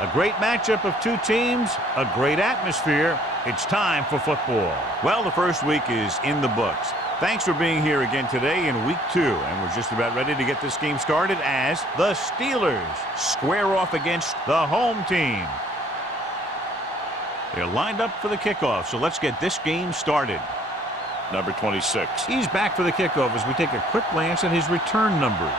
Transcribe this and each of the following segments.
A great matchup of two teams, a great atmosphere. It's time for football. Well, the first week is in the books. Thanks for being here again today in week 2. And we're just about ready to get this game started as the Steelers square off against the home team. They're lined up for the kickoff, so let's get this game started. Number 26. He's back for the kickoff as we take a quick glance at his return numbers.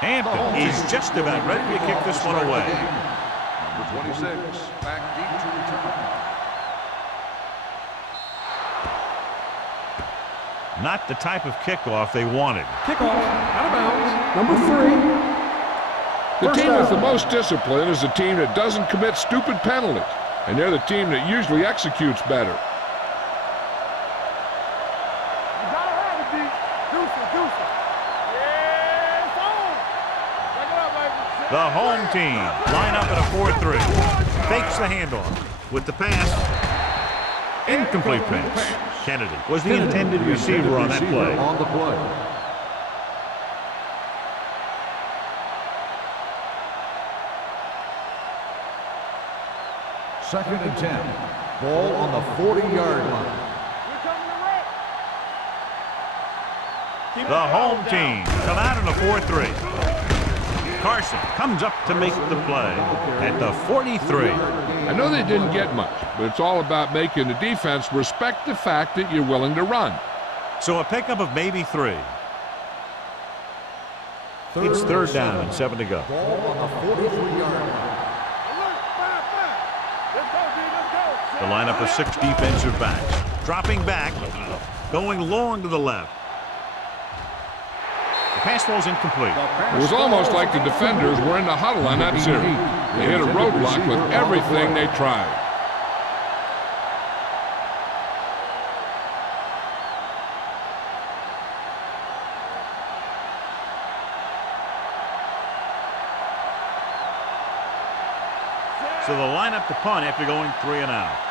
Hampton is just about ready to kick this one away. Number 26, back deep to return. Not the type of kickoff they wanted. Kickoff, out of bounds, number 3. The team with the most discipline is the team that doesn't commit stupid penalties, and they're the team that usually executes better. The home team line up at a 4-3. Fakes the handoff with the pass. Incomplete pass. Kennedy was the intended receiver on that play. On the play. Second and 10. Ball on the 40-yard line. The home team come out in a 4-3. Carson comes up to make the play at the 43. I know they didn't get much, but it's all about making the defense respect the fact that you're willing to run. So a pickup of maybe 3. It's third down and 7 to go. Ball on the 43-yard line. The lineup of 6 defensive backs. Dropping back, going long to the left. The pass ball's incomplete. It was almost like the defenders were in the huddle on that series. They hit a roadblock with everything they tried. So they'll line up the punt after going 3 and out.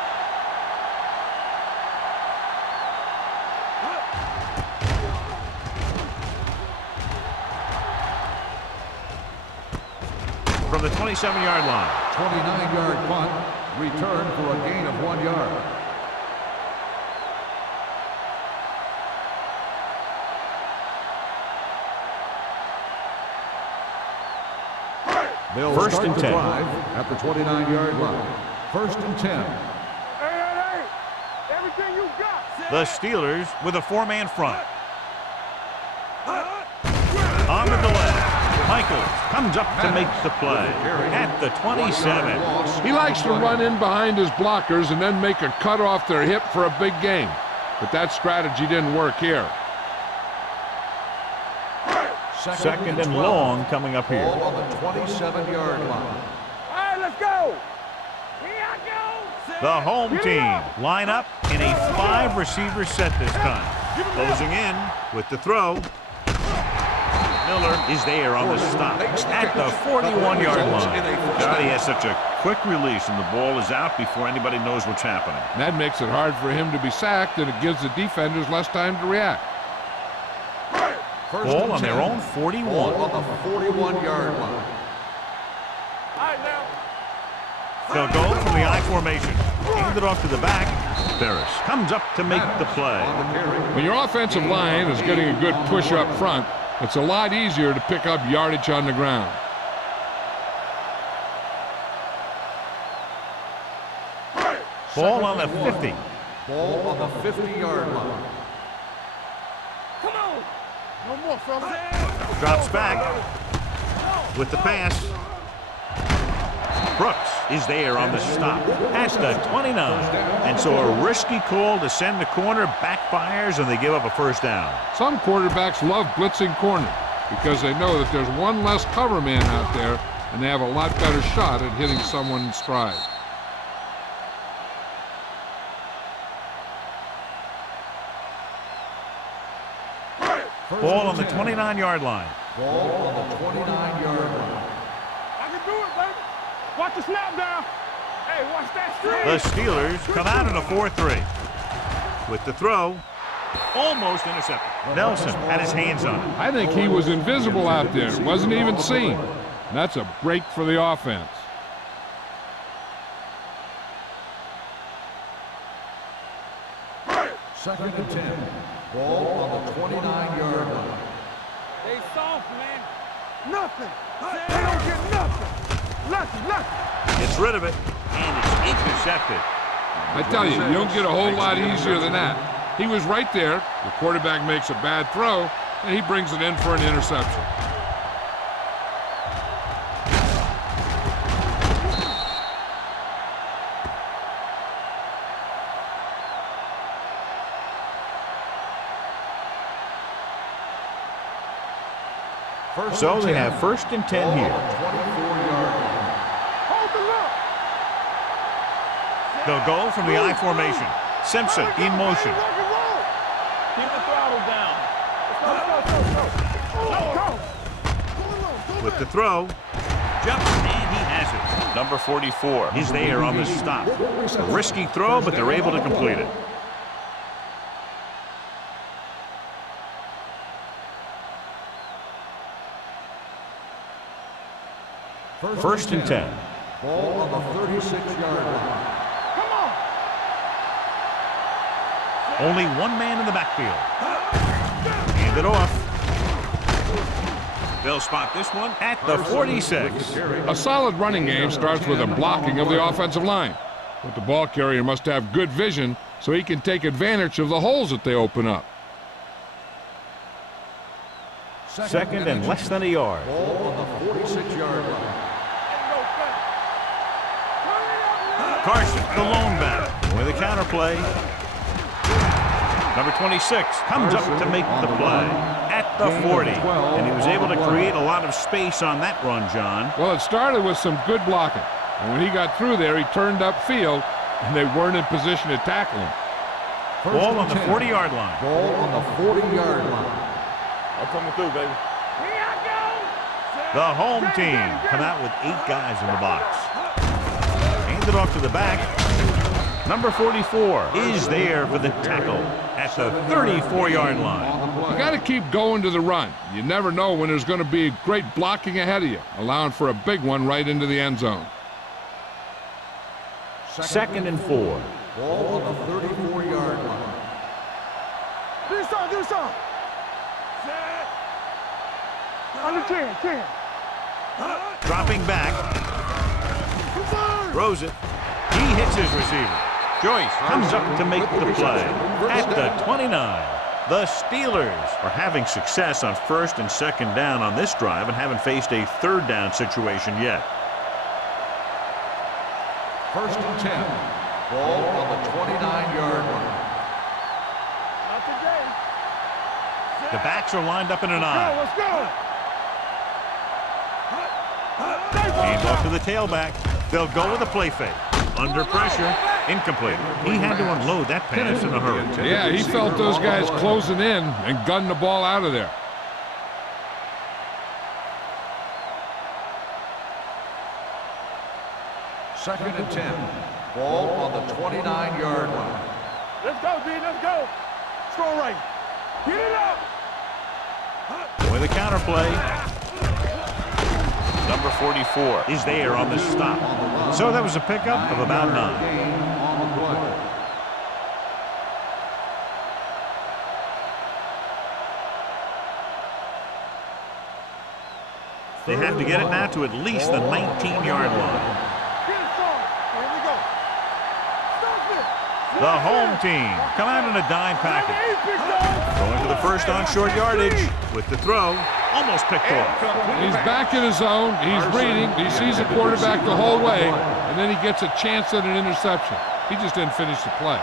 From the 27-yard line. 29-yard punt. Return for a gain of 1 yard. They'll First start and the 10. drive at the 29-yard line. First and 10. Hey, everything you got. The Steelers with a 4-man front. On the delay. Michaels comes up to make the play at the 27. He likes to run in behind his blockers and then make a cut off their hip for a big gain. But that strategy didn't work here. Second and long coming up here. Ball on the 27-yard line. All right, let's go. Here I go. The home team line up in a 5-receiver set this time. Closing in with the throw. Miller is there on the stop at the 41-yard line. God, he has such a quick release, and the ball is out before anybody knows what's happening. That makes it hard for him to be sacked, and it gives the defenders less time to react. Ball on their own 41. Ball on the 41-yard line. All right, now. They'll go from the I formation. Hand it off to the back. Ferris comes up to make the play. When your offensive line is getting a good push up front, it's a lot easier to pick up yardage on the ground. Ball on the 50. Ball on the 50-yard line. Come on. No more, fellas. Drops back with the pass. Brooks is there on the stop at the 29. And so a risky call to send the corner backfires, and they give up a first down. Some quarterbacks love blitzing corners because they know that there's one less cover man out there, and they have a lot better shot at hitting someone in stride. Ball on the 29-yard line. Ball on the 29-yard line. I can do it, baby. Watch the snap down. Hey, watch that stream. The Steelers come out in a 4-3. with the throw. Almost intercepted. Nelson had his hands on it. I think he was invisible out there. Wasn't even seen. And that's a break for the offense. Second and 10. Ball on the 29-yard line. They soft, man. Nothing. They don't get nothing. Nothing. Gets rid of it, and it's intercepted. I tell you, you don't get a whole lot easier than that. He was right there. The quarterback makes a bad throw, and he brings it in for an interception. So they have 1st and 10 here. 24-yard line. Hold the look. They'll go from the I formation. Simpson in motion. Keep the throttle down. Go. With the throw. Jumps, and he has it. Number 44. He's there on the stop. A risky throw, but they're able to complete it. First and 10. Ball on the 36-yard line. Come on. Only one man in the backfield. Hand it off. They'll spot this one at the 46. A solid running game starts with a blocking of the offensive line. But the ball carrier must have good vision so he can take advantage of the holes that they open up. Second and less than a yard. Ball on the 46-yard line. Carson, the lone back, with a counter play. Number 26 comes up to make the play at the 40. And he was able to create a lot of space on that run, John. Well, it started with some good blocking. And when he got through there, he turned upfield, and they weren't in position to tackle him. Ball on the 40-yard line. Ball on the 40-yard line. I'm coming through, baby. Here I go. The home team come out with 8 guys in the box. Hands it off to the back. Number 44 is there for the tackle at the 34-yard line. You got to keep going to the run. You never know when there's going to be great blocking ahead of you, allowing for a big one right into the end zone. Second and 4. Ball on the 34-yard line. Do something. Under 10. Dropping back. Throws it. He hits his receiver. Joyce comes up to make the play at the 29. The Steelers are having success on 1st and 2nd down on this drive and haven't faced a 3rd down situation yet. 1st and 10. Ball on the 29-yard line. Not today. The backs are lined up in an I. Let's go. Hands off to the tailback. They'll go with a play fake. Under pressure. Incomplete. He had to unload that pass in a hurry. Yeah, he felt those guys closing in and gunned the ball out of there. Second and 10. Ball on the 29-yard line. Let's go, D. Let's go. Strong right. Get it up. With a counter play. Number 44 is there on the stop. So that was a pickup of about 9. Gain on the play. They have to get it now to at least the 19-yard line. Get it strong. Here we go. Stop it. The home team come out in a dime package. Going for the first on short yardage with the throw. Almost picked off. He's back in his zone. He's reading. He sees the quarterback the whole way, and then he gets a chance at an interception. He just didn't finish the play.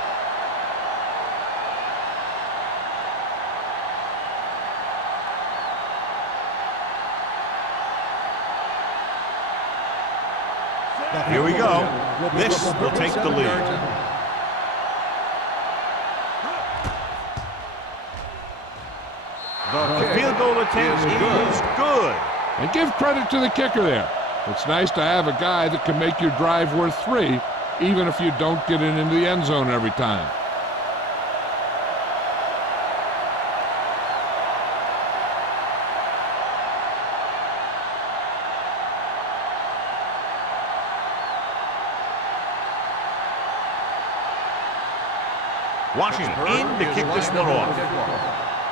Here we go. This will take the lead. The field goal attempt is good. And give credit to the kicker there. It's nice to have a guy that can make your drive worth 3, even if you don't get it into the end zone every time. Washington in to kick this one off.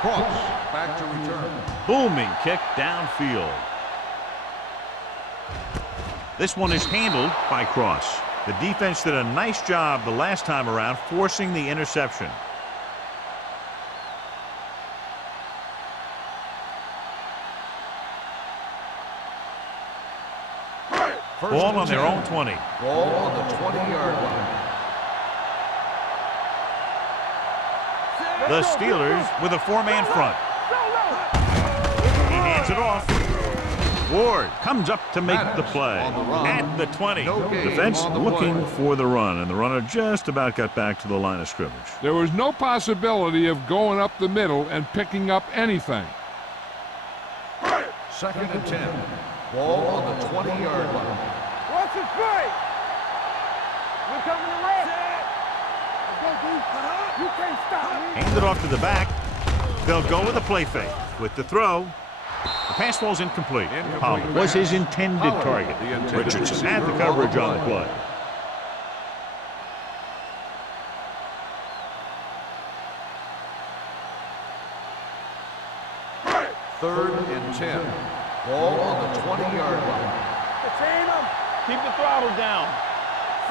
Cross, back to return. Booming kick downfield. This one is handled by Cross. The defense did a nice job the last time around forcing the interception. Ball on their own 20. Ball on the 20-yard line. The Steelers with a four-man front. He hands it off. Ward comes up to make the play at the 20. Defense looking for the run, and the runner just about got back to the line of scrimmage. There was no possibility of going up the middle and picking up anything. 2nd and 10. Ball on the 20-yard line. What's his play? We're coming to left. You can't stop me. Hand it off to the back. They'll go with a play fake. With the throw, the pass falls incomplete. Pollard was his intended target. Richardson had the coverage on the play. Third and 10. Ball on the 20-yard line. Keep the throttle down.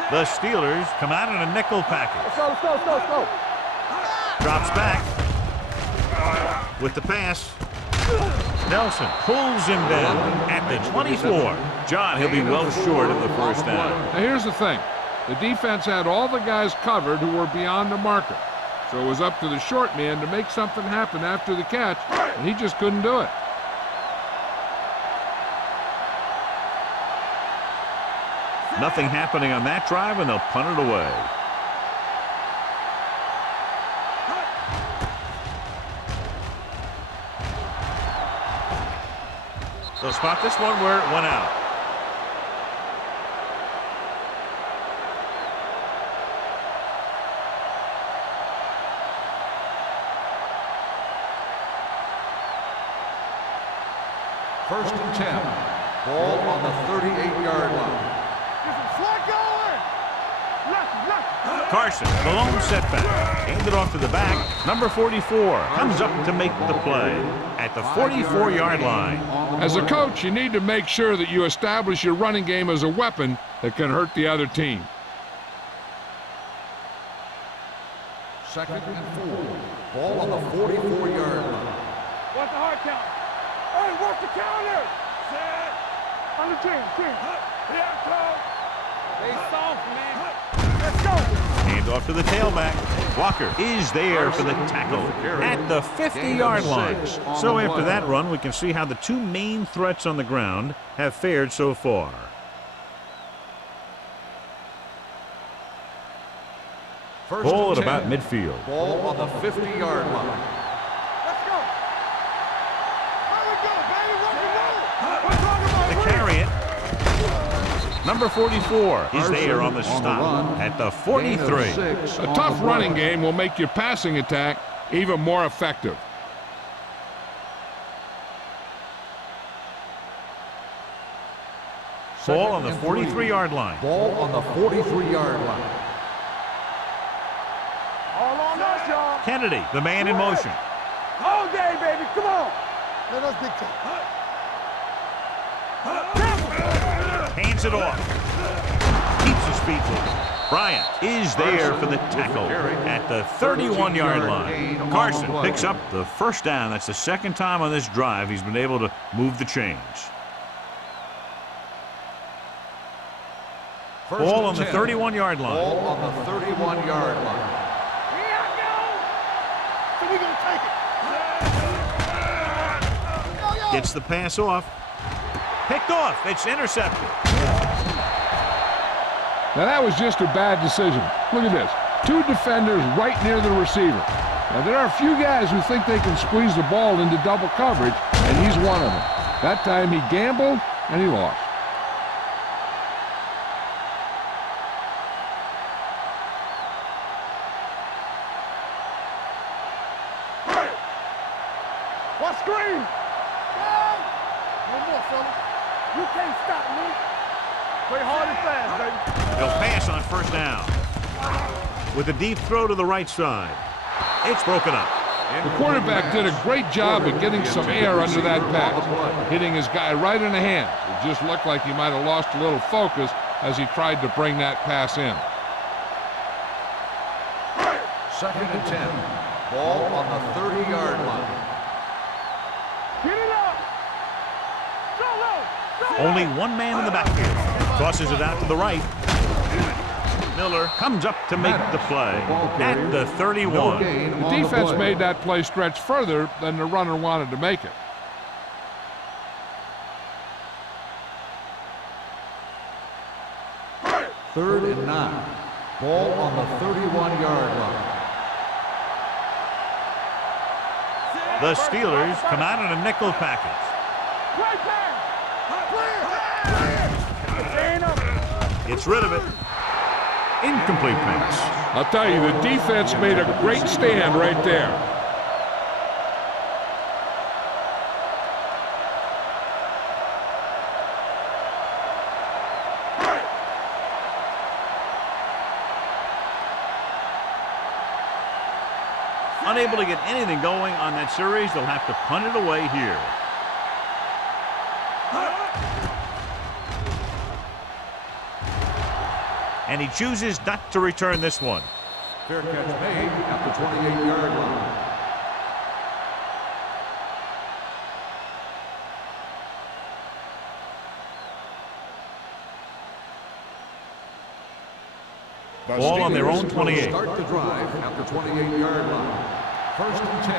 The Steelers come out in a nickel package. Let's go. Drops back. With the pass. Nelson pulls him down at the 24. John, he'll be well short of the first down. Now here's the thing. The defense had all the guys covered who were beyond the marker. So it was up to the short man to make something happen after the catch, and he just couldn't do it. Nothing happening on that drive, and they'll punt it away. They'll spot this one where it went out. First and 10. Ball on the 38-yard line. Carson, the lone setback. Handed off to the back. Number 44 comes up to make the play at the 44-yard line. As a coach, you need to make sure that you establish your running game as a weapon that can hurt the other team. 2nd and 4. Ball on the 44-yard line. What's the hard count? Hey, what's the counter? Set. On the team. Here I come. They soft, man. Let's go. Hand off to the tailback. Walker is there for the tackle at the 50-yard line. So after that run, we can see how the two main threats on the ground have fared so far. Ball at about midfield. Ball on the 50-yard line. Let's go. How we go, baby? What we do? We're talking about To carry it. Number 44 is there on the stop at the 43. A tough running game will make your passing attack even more effective. Ball on the 43-yard line. Ball on the 43-yard line. all on us, y'all. Kennedy, the man in motion. All day, baby. Come on. Let us big time. Hands it off. Keeps his feet moving. Bryant is there for the tackle at the 31-yard line. Carson picks up the first down. That's the second time on this drive he's been able to move the chains. Ball on the 31-yard line. Ball on the 31-yard line. Here I go. So we gonna take it. Gets the pass off. Picked off. It's intercepted. Now that was just a bad decision. Look at this. Two defenders right near the receiver. Now there are a few guys who think they can squeeze the ball into double coverage, and he's one of them. That time he gambled, and he lost. What screen? No more, fella. You can't stop me. Play hard and fast, baby. They'll pass on first down. with a deep throw to the right side. It's broken up. The quarterback did a great job of getting some air under that pass, hitting his guy right in the hand. It just looked like he might have lost a little focus as he tried to bring that pass in. 2nd and 10. Ball on the 30-yard line. Get it up. Go low. Only one man in the backfield. Tosses it out to the right. Miller comes up to make the play at the 31. The defense made that play stretch further than the runner wanted to make it. Third and 9. Ball on the 31-yard line. The Steelers come out in a nickel package. Gets rid of it. Incomplete pass. I'll tell you, the defense made a great stand right there. Unable to get anything going on that series, they'll have to punt it away here. And he chooses not to return this one. Fair catch made at the 28-yard line. Ball on their own 28. Start the drive at the 28-yard line. 1st and 10.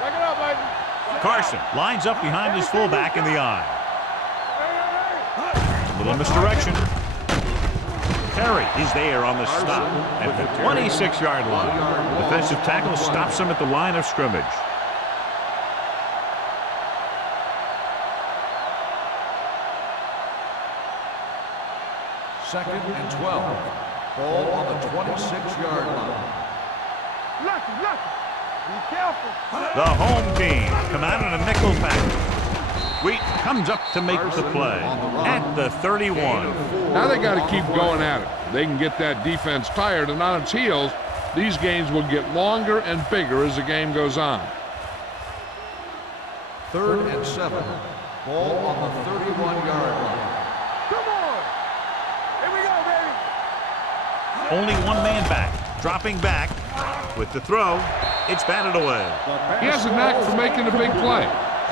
Back it up, baby. Carson lines up behind his fullback in the eye. A little misdirection. Terry is there on the stop at the 26-yard line. Defensive tackle stops him at the line of scrimmage. Second and 12. Ball on the 26-yard line. Lucky. Be careful. The home team come out in a nickel package. Wheat comes up to make the play at the 31. Now they got to keep going at it. They can get that defense tired and on its heels. These games will get longer and bigger as the game goes on. 3rd and 7. Ball on the 31-yard line. Come on. Here we go, baby. Only one man back, dropping back with the throw. It's batted away. He has a knack for making a big play.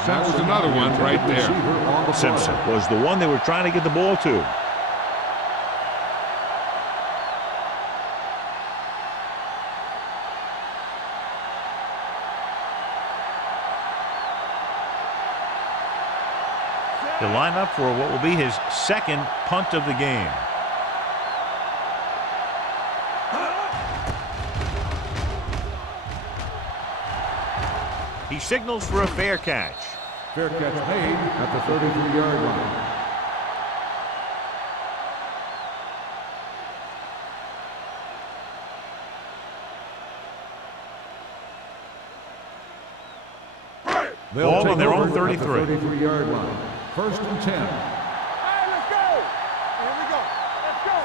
That was another one right there. Simpson was the one they were trying to get the ball to. He'll line up for what will be his second punt of the game. He signals for a fair catch. Fair catch made at the 33-yard line. Ball on their own 33. 33-yard line. 1st and 10. All right, let's go. Here we go. Let's go.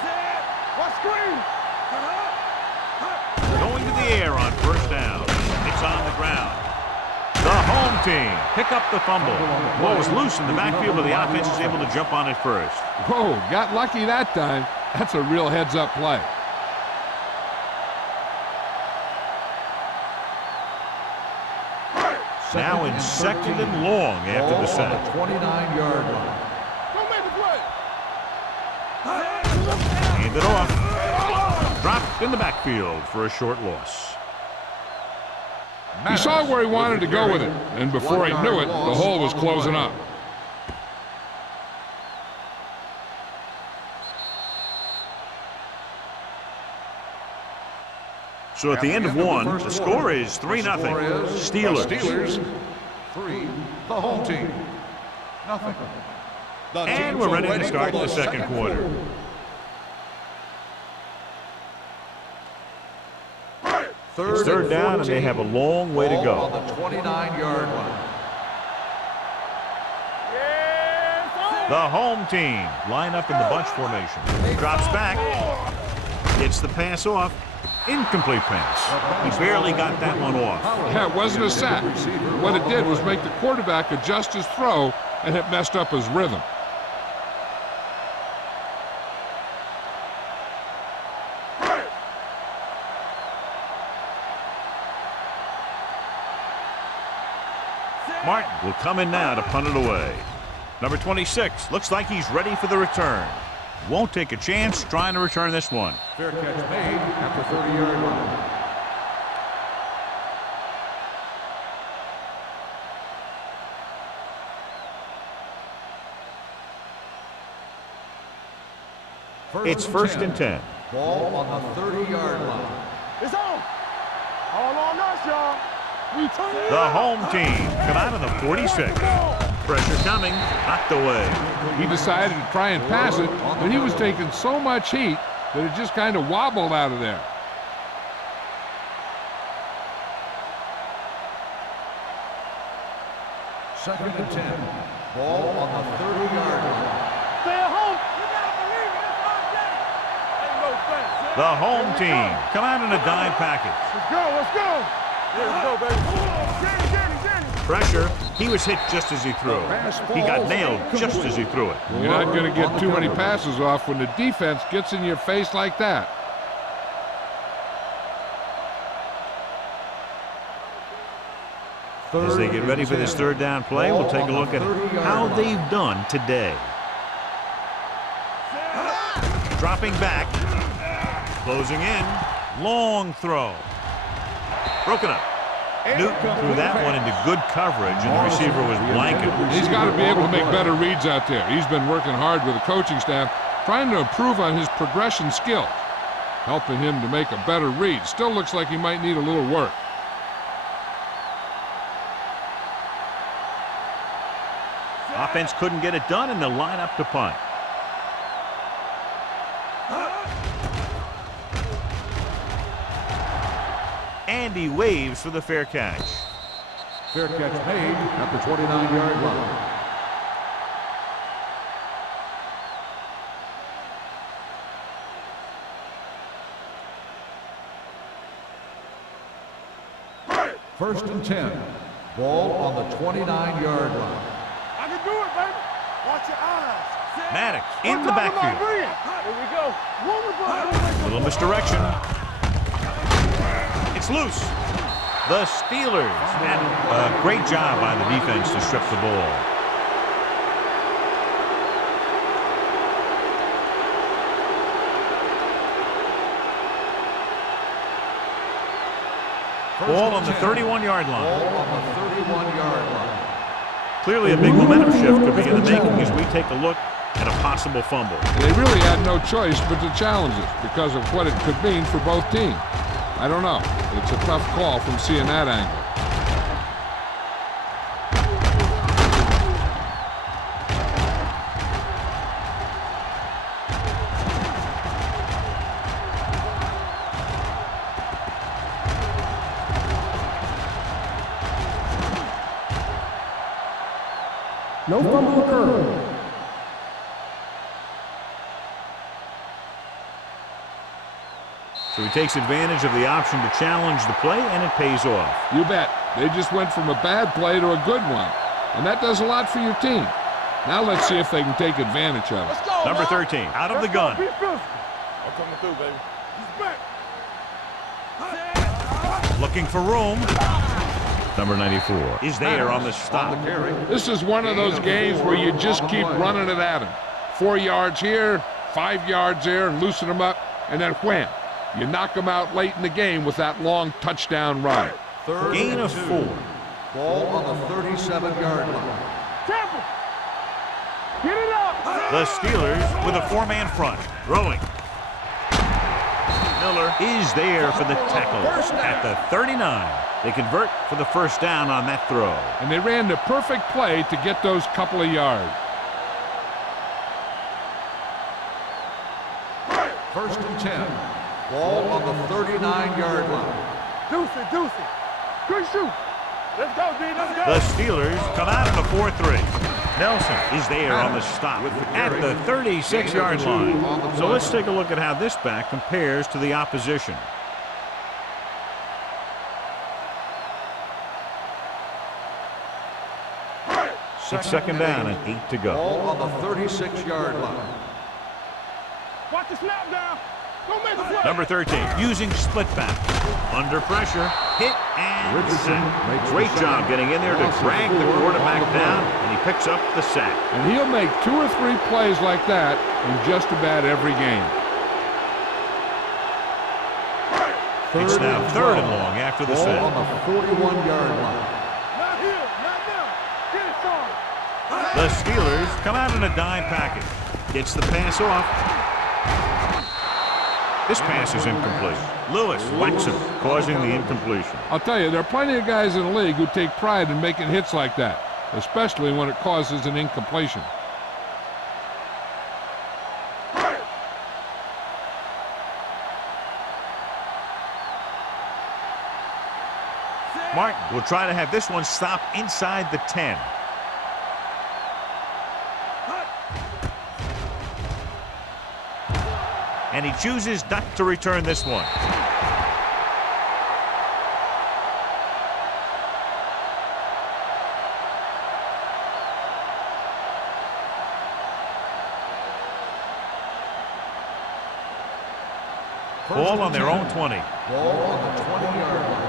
Watch screen. Going to the air on 1st down. It's on the ground. The home team pick up the fumble. Ball was loose in the backfield, but the offense is able to jump on it first. Whoa, got lucky that time. That's a real heads-up play. Now in 2nd and long after the sack. 29-yard line. Don't make the play. Hand it off. Dropped in the backfield for a short loss. He saw where he wanted to go with it, and before he knew it, the hole was closing up. So at the end of one, the score is 3-0. Steelers. Steelers 3. The home team. Nothing. And we're ready to start the second quarter. It's 3rd down, and they have a long way to go. On the 29-yard line. The home team line up in the bunch formation. Drops back. Gets the pass off. Incomplete pass. He barely got that one off. Yeah, it wasn't a sack. What it did was make the quarterback adjust his throw, and it messed up his rhythm. Martin will come in now to punt it away. Number 26 looks like he's ready for the return. Won't take a chance trying to return this one. Fair catch made at the 30-yard line. It's first and 10. Ball on the 30-yard line. It's on. All on us, y'all. We turn it The up. home team come out of the 46. Pressure coming, knocked away. He decided to try and pass it, but he was taking so much heat that it just kind of wobbled out of there. Second and 10. Ball on the 30-yard line. Stay at home. You gotta believe it. It's our day. Ain't no fence. The home team come out in a dime package. Let's go. Let's go. Here we go, baby. Danny. Pressure, he was hit just as he threw. He got nailed just as he threw it. You're not going to get too many passes off when the defense gets in your face like that. As they get ready for this third down play, we'll take a look at how they've done today. Dropping back, closing in, long throw. Broken up. Newton threw that one into good coverage, and the receiver was blanketed. He's got to be able to make better reads out there. He's been working hard with the coaching staff, trying to improve on his progression skills, helping him to make a better read. Still looks like he might need a little work. Offense couldn't get it done, and they'll line up to punt. Andy waves for the fair catch. Fair catch made at the 29-yard line. First and 10. Ball on the 29-yard line. I can do it, baby. Watch your eyes. Maddox in the backfield. Here we go. A little misdirection. It's loose. The Steelers had a great job by the defense to strip the ball. Ball on the 31-yard line. Ball on the 31-yard line. Clearly a big momentum shift could be in the making as we take a look at a possible fumble. And they really had no choice but to challenge it because of what it could mean for both teams. I don't know. It's a tough call from seeing that angle. No fumble occurred. So he takes advantage of the option to challenge the play, and it pays off. You bet. They just went from a bad play to a good one. And that does a lot for your team. Now let's see if they can take advantage of it. Let's go, Number 13, out of the gun. Be physical. I'm coming through, baby. He's back. Looking for room. Number 94 is there on the stop. This is one of those games where you just keep running it at them. 4 yards here, 5 yards there, and loosen them up, and then wham. You knock them out late in the game with that long touchdown run. Gain of 4. Ball on the 37-yard line. Temple. Get it up. The Steelers with a 4-man front. Throwing. Miller is there for the tackle at the 39. They convert for the first down on that throw. And they ran the perfect play to get those couple of yards. First and 10. Ball on the 39-yard line. Deuce it. Good shoot. Let's go, D. Let's go. The Steelers come out in a 4-3. Nelson is there on the stop at the 36-yard line. So let's take a look at how this back compares to the opposition. It's second down and 8 to go. Ball on the 36-yard line. Watch the snap down. Don't make a play. Number 13, using split back. Under pressure, hit and sack. Great job getting in there to drag the quarterback down, and he picks up the sack. And he'll make 2 or 3 plays like that in just about every game. It's now third and long after the Ball sack. on the 41-yard line. Not here, not now. Get it, son. The Steelers come out in a dime package. Gets the pass off. This pass is incomplete. Lewis whacks him, causing the incompletion. I'll tell you, there are plenty of guys in the league who take pride in making hits like that, especially when it causes an incompletion. Martin will try to have this one stop inside the 10. And he chooses not to return this one. Ball on their own 20. Ball on the 20-yard line.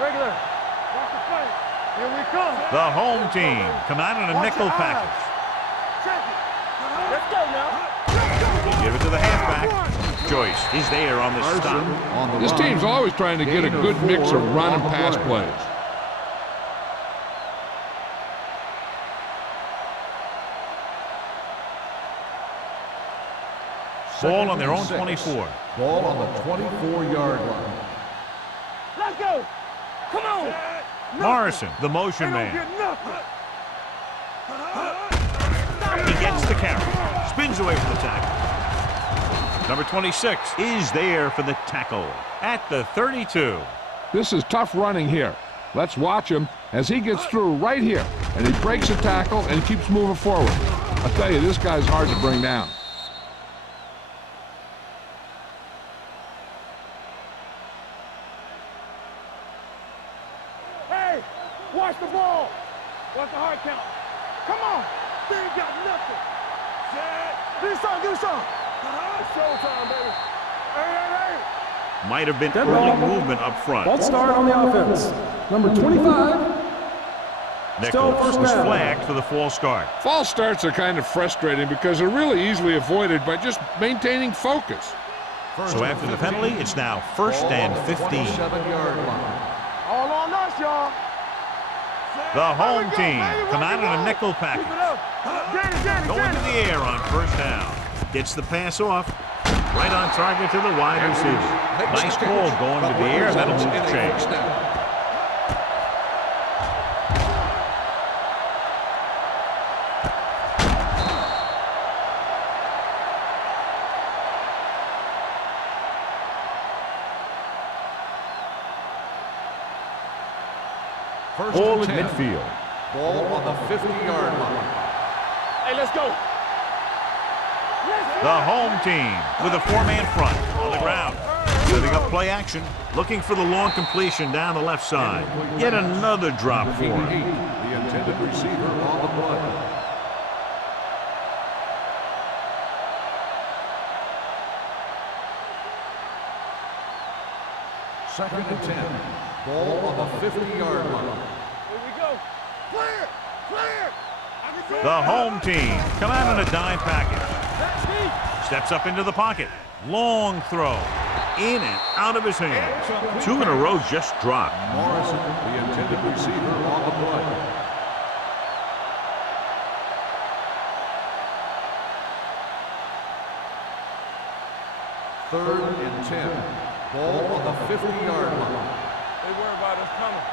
Regular. Watch the play. Here we come. The home team come out in a nickel package. Check it. Let's go now. They give it to the halfback. Joyce is there on the stop. On the This run. team's always trying to get a good mix of run and pass plays. Ball on their own 24. Ball on the 24-yard line. Let's go. Come on. Morrison, the motion They don't man. get nothing. He gets the carry. Spins away from the tackle. Number 26 is there for the tackle at the 32. This is tough running here. Let's watch him as he gets through right here, and he breaks a tackle and keeps moving forward. I'll tell you, this guy's hard to bring down. Hey, watch the ball. Watch the hard count. Come on. They ain't got nothing. Do something, do something. It's showtime, baby. Hey, hey, hey. Might have been Dead early ball. movement up front. False start on the offense. Number 25. Still Nichols first was down. flagged for the false start. False starts are kind of frustrating because they're really easily avoided by just maintaining focus. So after the penalty, it's now first and 15. 27-yard line. All on us, y'all. The home team come out in a nickel Keep it package. up. Get it, get it, Going get to it. the air on first down. Gets the pass off. Right on target to the wide receiver. Nice ball going to the air. That'll move the chains. Ball at midfield. Ball on the 50-yard line. Hey, let's go. The home team with a four-man front on the ground. Setting up play action. Looking for the long completion down the left side. Yet another drop for him. The intended receiver on the play. Second and 10. Ball on the 50-yard line. Here we go. Clear, clear. The home team come out in a dime package. Steps up into the pocket. Long throw. In and out of his hands. 2 in a row just dropped. Morrison, the intended receiver on the play. Third and 10. Ball on the 50-yard line. They worry about us coming.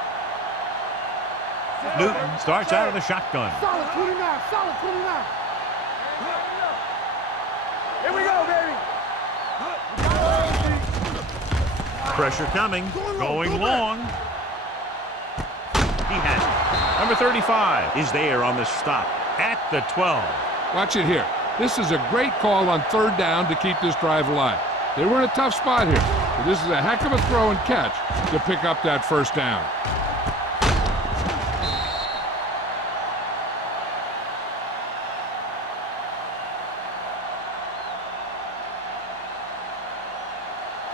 Newton starts out of the shotgun. Solid 29, solid 29. Here we go, baby. Pressure coming. Going long. He has it. Number 35 is there on the stop at the 12. Watch it here. This is a great call on third down to keep this drive alive. They were in a tough spot here, but this is a heck of a throw and catch to pick up that first down.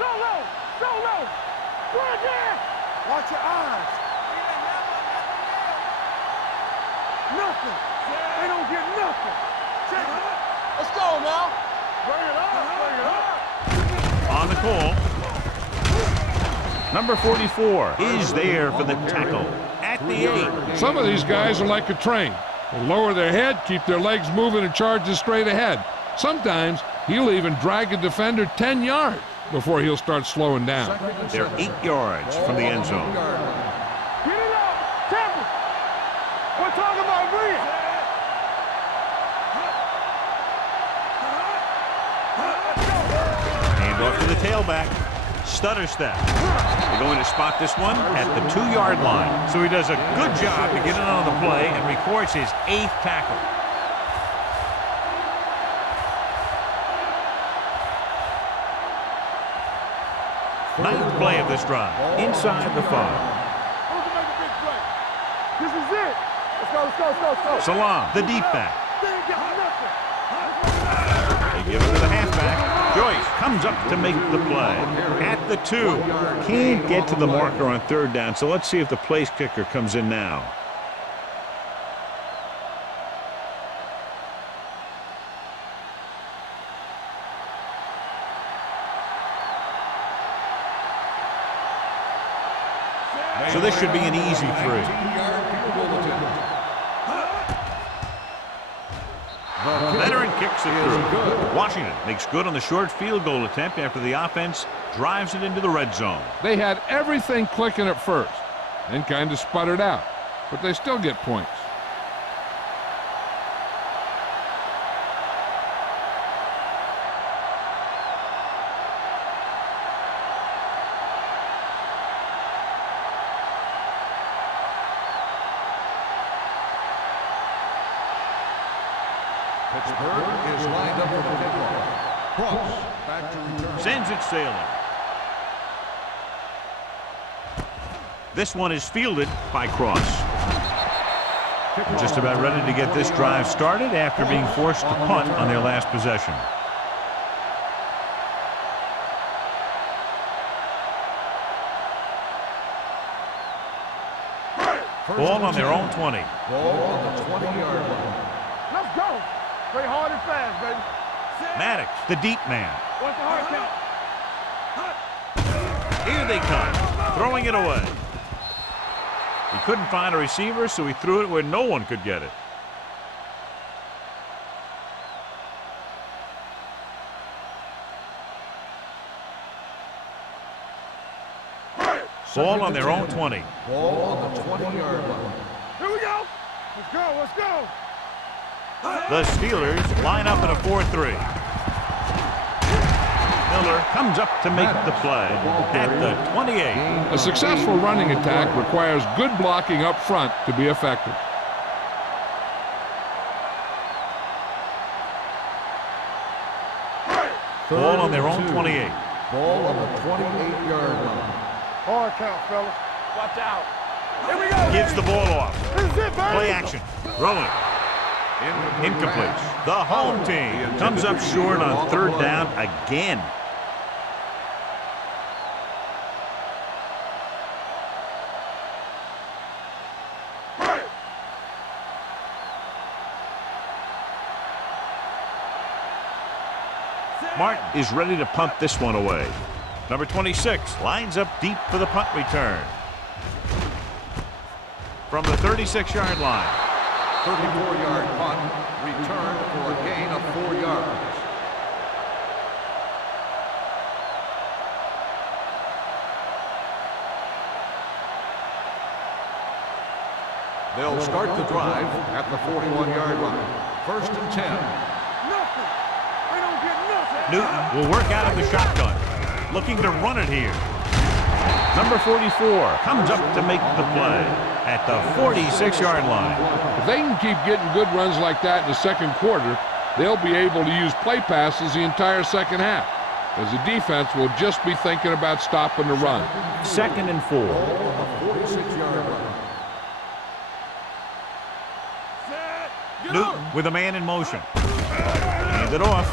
Solo! Solo! Right there! Watch your eyes. Nothing. They don't get nothing. Check it. Let's go now. Bring it up. Bring it up. On the call. Number 44 is there for the tackle at the 8. Some of these guys are like a train. They lower their head, keep their legs moving, and charge straight ahead. Sometimes he'll even drag a defender 10 yards before he'll start slowing down. They're 8 yards from the end zone. Get it up. Temple. We're talking about Rhea. Hand off to the tailback. Stutter step. They're going to spot this one at the 2-yard line. So he does a good job to get in on the play and records his 8th tackle. Ninth play of this drive. Inside the 5. Who's gonna make a big play? This is it. Let's go, let's go, let's go, let's go. Salam, the deep back. They ain't got nothing. They give it to the halfback. Joyce comes up to make the play. At the 2. Can't get to the marker on 3rd down, so let's see if the place kicker comes in now. So this should be an easy 3. Veteran kicks it through. Washington makes good on the short field goal attempt after the offense drives it into the red zone. They had everything clicking at first, then kind of sputtered out, but they still get points. Pittsburgh is lined up for the kickoff. Cross back to return. Sends it sailing. This one is fielded by Cross. Just about ready to get this drive started after being forced to punt on their last possession. Ball on their own 20. Ball on the 20-yard line. Let's go. Play hard and fast, baby. Maddox, the deep man. What's the hard count? Here they come, throwing it away. He couldn't find a receiver, so he threw it where no one could get it. Ball on their own 20. Ball on the 20-yard line. Here we go. Let's go, let's go. The Steelers line up in a 4-3. Miller comes up to make the play at the 28. A successful running attack requires good blocking up front to be effective. Ball on their own 28. Ball on the 28-yard line. Hard count, fellas. Watch out. Here we go. Gives the ball off. This is it, baby. Play action. Rolling. Incomplete. The home team comes up short on 3rd down again. Martin is ready to punt this one away. Number 26 lines up deep for the punt return. From the 36-yard line. 34-yard punt, returned for a gain of 4 yards. They'll start the drive at the 41-yard line. 1st and 10. Nothing. They don't get nothing. Newton will work out of the shotgun, looking to run it here. Number 44 comes up to make the play at the 46-yard line. If they can keep getting good runs like that in the second quarter, they'll be able to use play passes the entire second half, as the defense will just be thinking about stopping the run. 2nd and 4. Ball on the 46-yard line. Newton with a man in motion. Hand it off.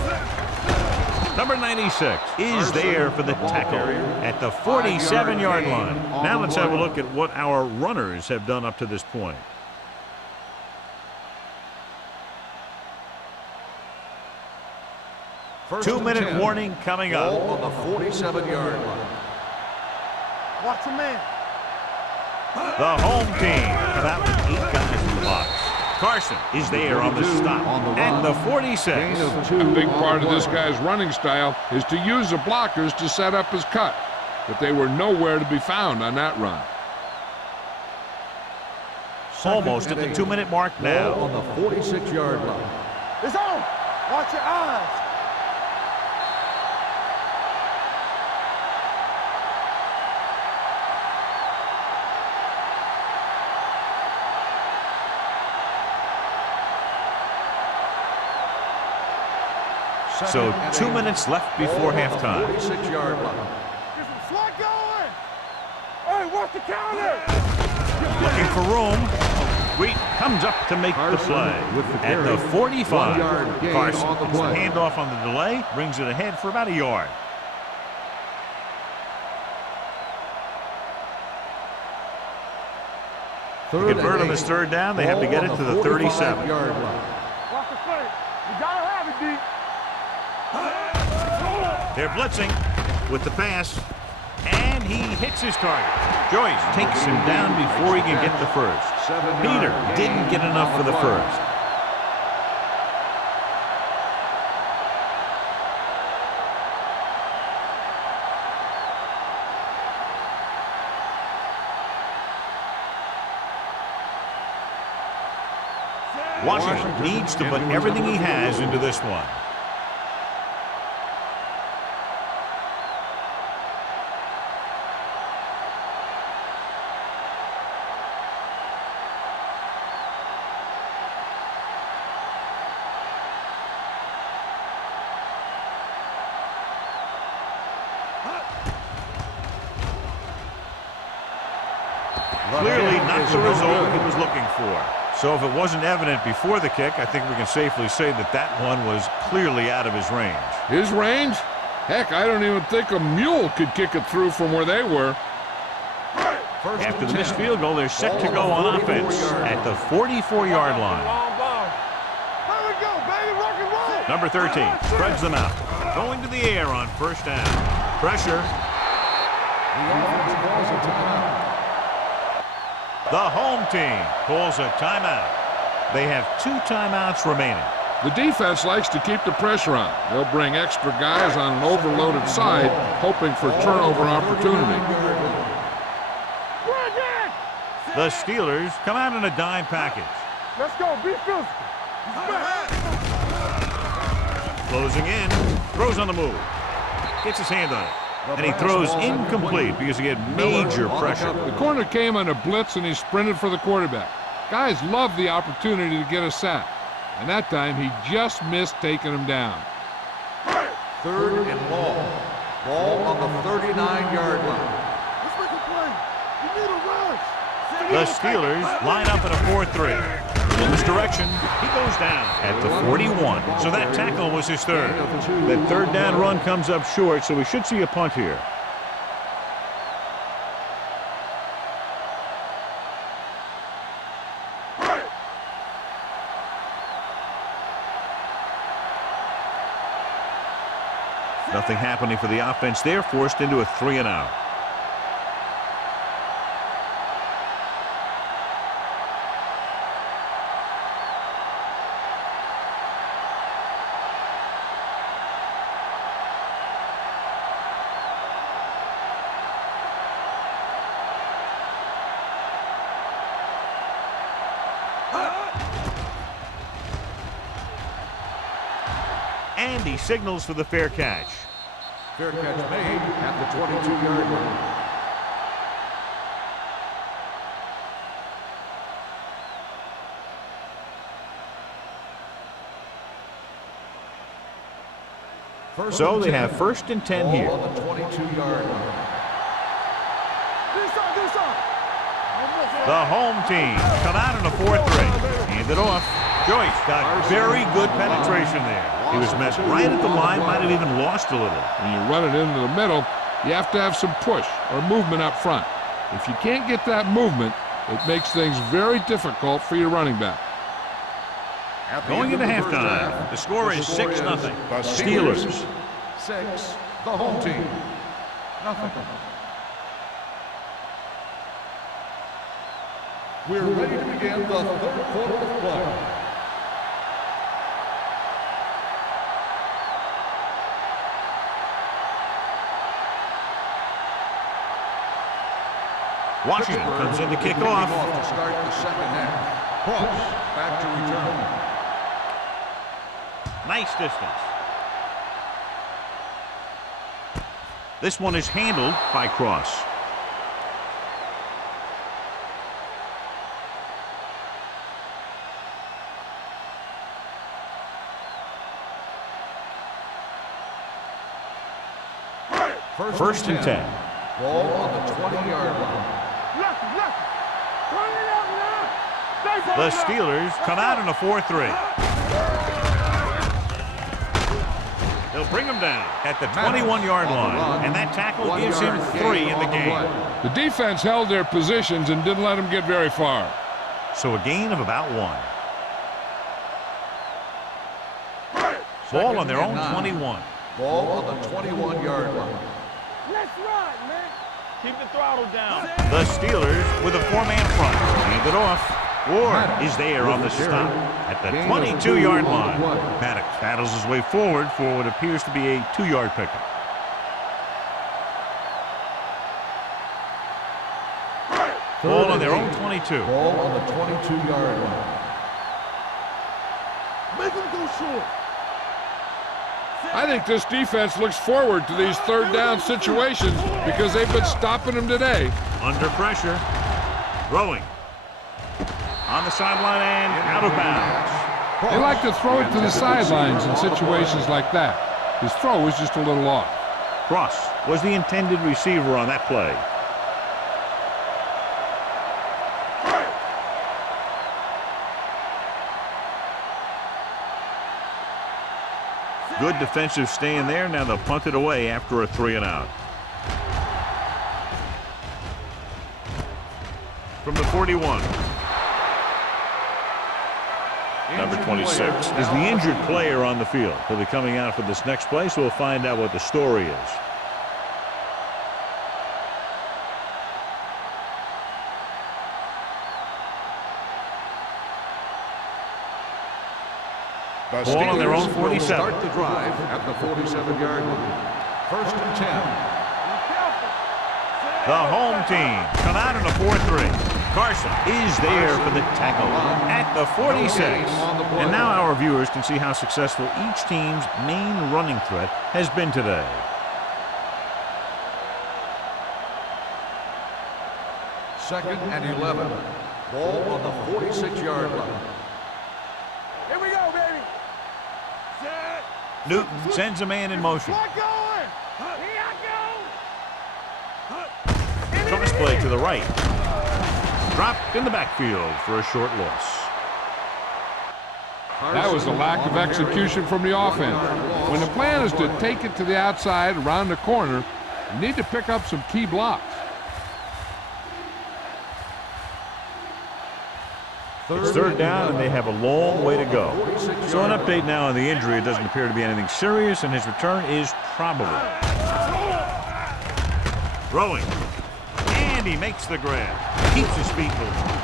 Number 96 is there for the tackle at the 47-yard line. Now let's have a look at what our runners have done up to this point. First 2-minute warning coming up. Ball on the 47-yard line. Watch a man. The home team come out with 8 guys in blocks. Carson is there on the stop at the 46. A big part of this guy's running style is to use the blockers to set up his cut, but they were nowhere to be found on that run. Almost at the 2-minute mark now. Ball on the 46-yard line. It's on. Watch your eyes. So 2 minutes left before halftime. 46-yard line. Get some slack going. Hey, watch the counter. Looking for room. Wheat comes up to make the play. At the 45, Carson gets the handoff on the delay, brings it ahead for about a yard. To convert on this third down, they have to get it to the 37. Watch the play. You gotta have it, D. They're blitzing with the pass, and he hits his target. Joyce takes him down before he can get the first. Peter didn't get enough for the first. Washington needs to put everything he has into this one. Clearly not the result he was looking for. So if it wasn't evident before the kick, I think we can safely say that that one was clearly out of his range. His range? Heck, I don't even think a mule could kick it through from where they were. After the missed field goal, they're set to go on offense at the 44-yard line. Here we go, baby. Rock and roll. Number 13 spreads them out. Going to the air on first down. Pressure. The home team calls a timeout. They have 2 timeouts remaining. The defense likes to keep the pressure on. They'll bring extra guys on an overloaded side, hoping for turnover opportunity. The Steelers come out in a dime package. Let's go. Be physical. Closing in. Throws on the move. Gets his hand on it. And he throws incomplete because he had major pressure. The corner came on a blitz and he sprinted for the quarterback. Guys love the opportunity to get a sack. And that time he just missed taking him down. Third and long. Ball on the 39-yard line. Let's make a play. You need a rush. The Steelers line up in a 4-3. In this direction, he goes down at the 41. So that tackle was his third. That third down run comes up short, so we should see a punt here. Nothing happening for the offense there, forced into a 3-and-out. And he signals for the fair catch. Fair catch made at the 22-yard line. So they have 1st and 10 here. On the 22-yard line. The home team come out in a 4-3. Hand it off. Joyce got very good penetration there. He was met right at the line, might have even lost a little. When you run it into the middle, you have to have some push or movement up front. If you can't get that movement, it makes things very difficult for your running back. Going into halftime, the score is 6-0. The Steelers. 6, the home team. Nothing. We're ready to begin the third quarter of play. Washington comes in to kick off. To start the second half. Cross back to return. Nice distance. This one is handled by Cross. First and 10. Ball on the 20-yard line. The Steelers come out in a 4-3. They'll bring him down at the 21-yard line, and that tackle gives him 3 in the game. The defense held their positions and didn't let them get very far. So a gain of about 1. Ball on their own 21. Ball on the 21-yard line. Let's run, man. Keep the throttle down. The Steelers with a 4-man front. Hand it off. Ward is there on the stop at the 22-yard line. Maddox battles his way forward for what appears to be a 2-yard pickup. Ball on their own 22. Ball on the 22-yard line. Make him go short. I think this defense looks forward to these third down situations because they've been stopping them today. Under pressure. Throwing. On the sideline and out of bounds. They like to throw it to the sidelines in situations like that. His throw was just a little off. Cross was the intended receiver on that play. Good defensive stand there. Now they'll punt it away after a 3-and-out. From the 41. Number 26 is the injured player on the field. He'll be coming out for this next play, so we'll find out what the story is. Ball on their own 47. Start the drive at the 47-yard line. First and 10. The home team come out in a 4-3. Carson is there for the tackle at the 46. And now our viewers can see how successful each team's main running threat has been today. Second and 11. Ball on the 46-yard line. Here we go, baby. Set. Newton sends a man in motion. Get going. Here I go. Cross play to the right. Dropped in the backfield for a short loss. That was a lack of execution from the offense. When the plan is to take it to the outside, around the corner, you need to pick up some key blocks. It's third down, and they have a long way to go. So an update now on the injury. It doesn't appear to be anything serious, and his return is probable. Throwing. And he makes the grab. Keeps his feet moving.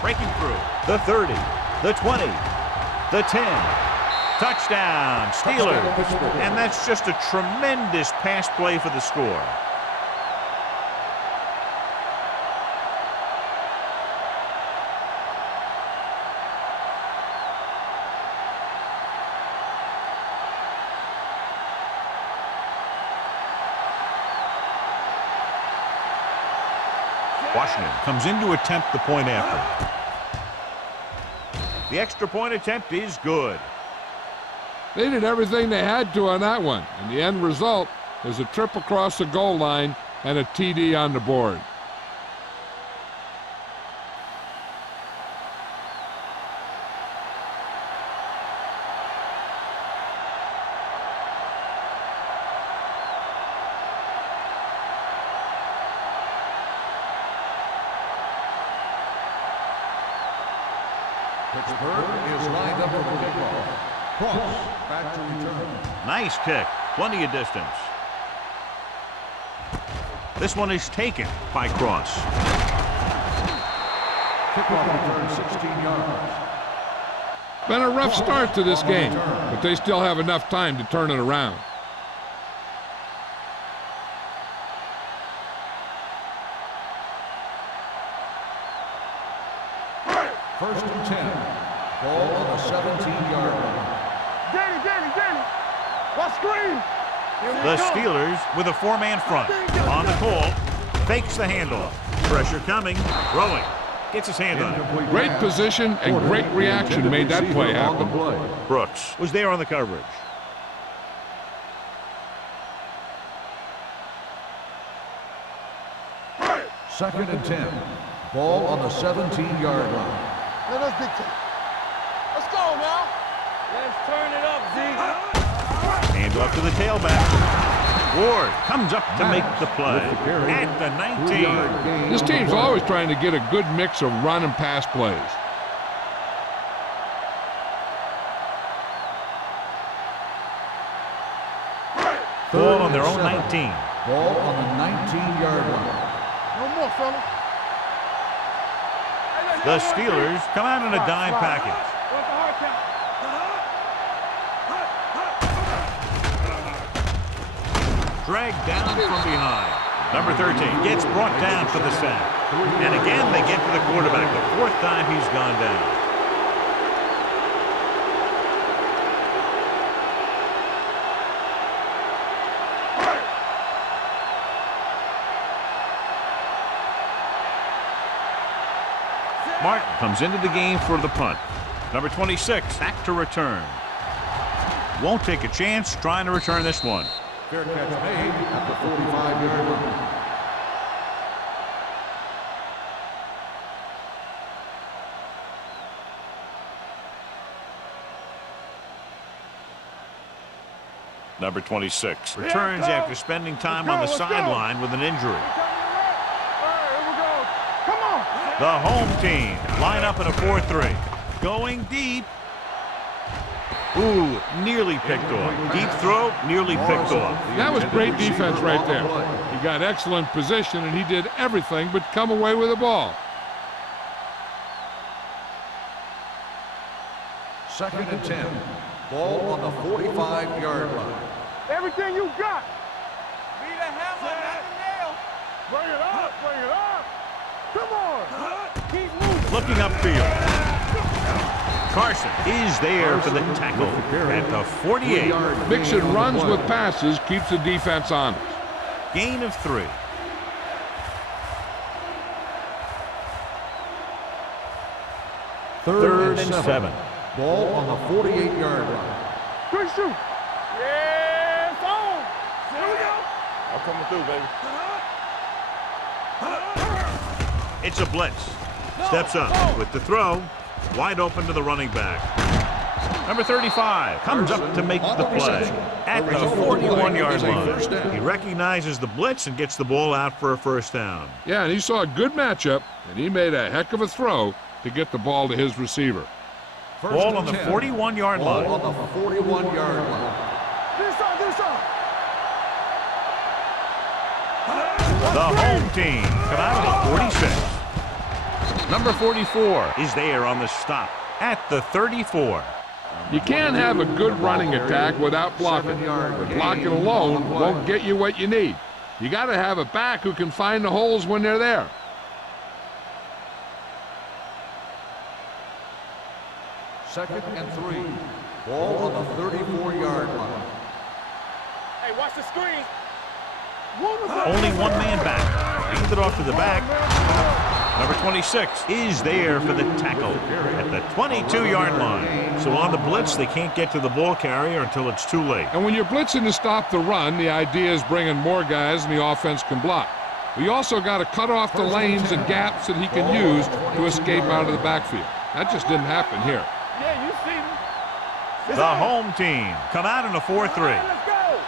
Breaking through. The 30. The 20. The 10. Touchdown, Steelers. And that's just a tremendous pass play for the score. Washington comes in to attempt the point after. The extra point attempt is good. They did everything they had to on that one, and the end result is a trip across the goal line and a TD on the board. Pittsburgh is lined up for the kickoff. Cross back to return. Nice kick. Plenty of distance. This one is taken by Cross. Kickoff return 16 yards. Been a rough start to this game, but they still have enough time to turn it around. First and 10. Ball on the 17-yard line. Danny. Let's screen. The Steelers with a four-man front. On the call. Fakes the handoff. Pressure coming. Throwing. Gets his hand on it. Great position and great reaction made that play happen. Brooks was there on the coverage. Second and 10. Ball on the 17-yard line. Let us dictate. Let's go now. Let's turn it up, Zeke. Hand off to the tailback. Ward comes up to make the play at the 19. This team's always trying to get a good mix of run and pass plays. Ball on their own 19. Ball on the 19-yard line. No more, fella. The Steelers come out in a dime package. What's the hard count? Dragged down from behind. Number 13 gets brought down for the sack. And again, they get to the quarterback. The fourth time he's gone down. Martin comes into the game for the punt. Number 26 back to return. Won't take a chance trying to return this one. Fair catch made at the 45-yard line. Number 26 returns after spending time on the sideline with an injury. All right, here we go. Come on. The home team line up in a 4-3. Going deep. Ooh, nearly picked off. Deep throw, nearly picked off. That was great defense right there. He got excellent position, and he did everything but come away with the ball. Second and 10. Ball on the 45-yard line. Everything you got. Be the hammer, not the nail. Bring it up. Come on. Keep moving. Looking upfield. Carson is there for the tackle at the 48. Mixing runs with passes keeps the defense honest. Gain of 3. Third and 7. Ball on the 48-yard line. Good shoot. Yeah, it's on. Here we go. I'm coming through, baby. It's a blitz. Steps up with the throw. Wide open to the running back. Number 35 comes up to make the play at the 41-yard line. He recognizes the blitz and gets the ball out for a first down. Yeah, and he saw a good matchup, and he made a heck of a throw to get the ball to his receiver. Ball on the 41-yard line. Ball on the 41-yard line. This side. The home team come out of the 46. Number 44 is there on the stop at the 34. You can't have a good running attack without blocking. Blocking alone won't get you what you need. You got to have a back who can find the holes when they're there. Second and 3. Ball on the 34-yard line. Hey, watch the screen. Only one man back. Hands it off to the back. Number 26 is there for the tackle at the 22-yard line. So on the blitz, they can't get to the ball carrier until it's too late. And when you're blitzing to stop the run, the idea is bringing more guys and the offense can block. We also got to cut off the lanes and gaps that he can use to escape out of the backfield. That just didn't happen here. Yeah, you see me. The home team come out in a 4-3. Let's go.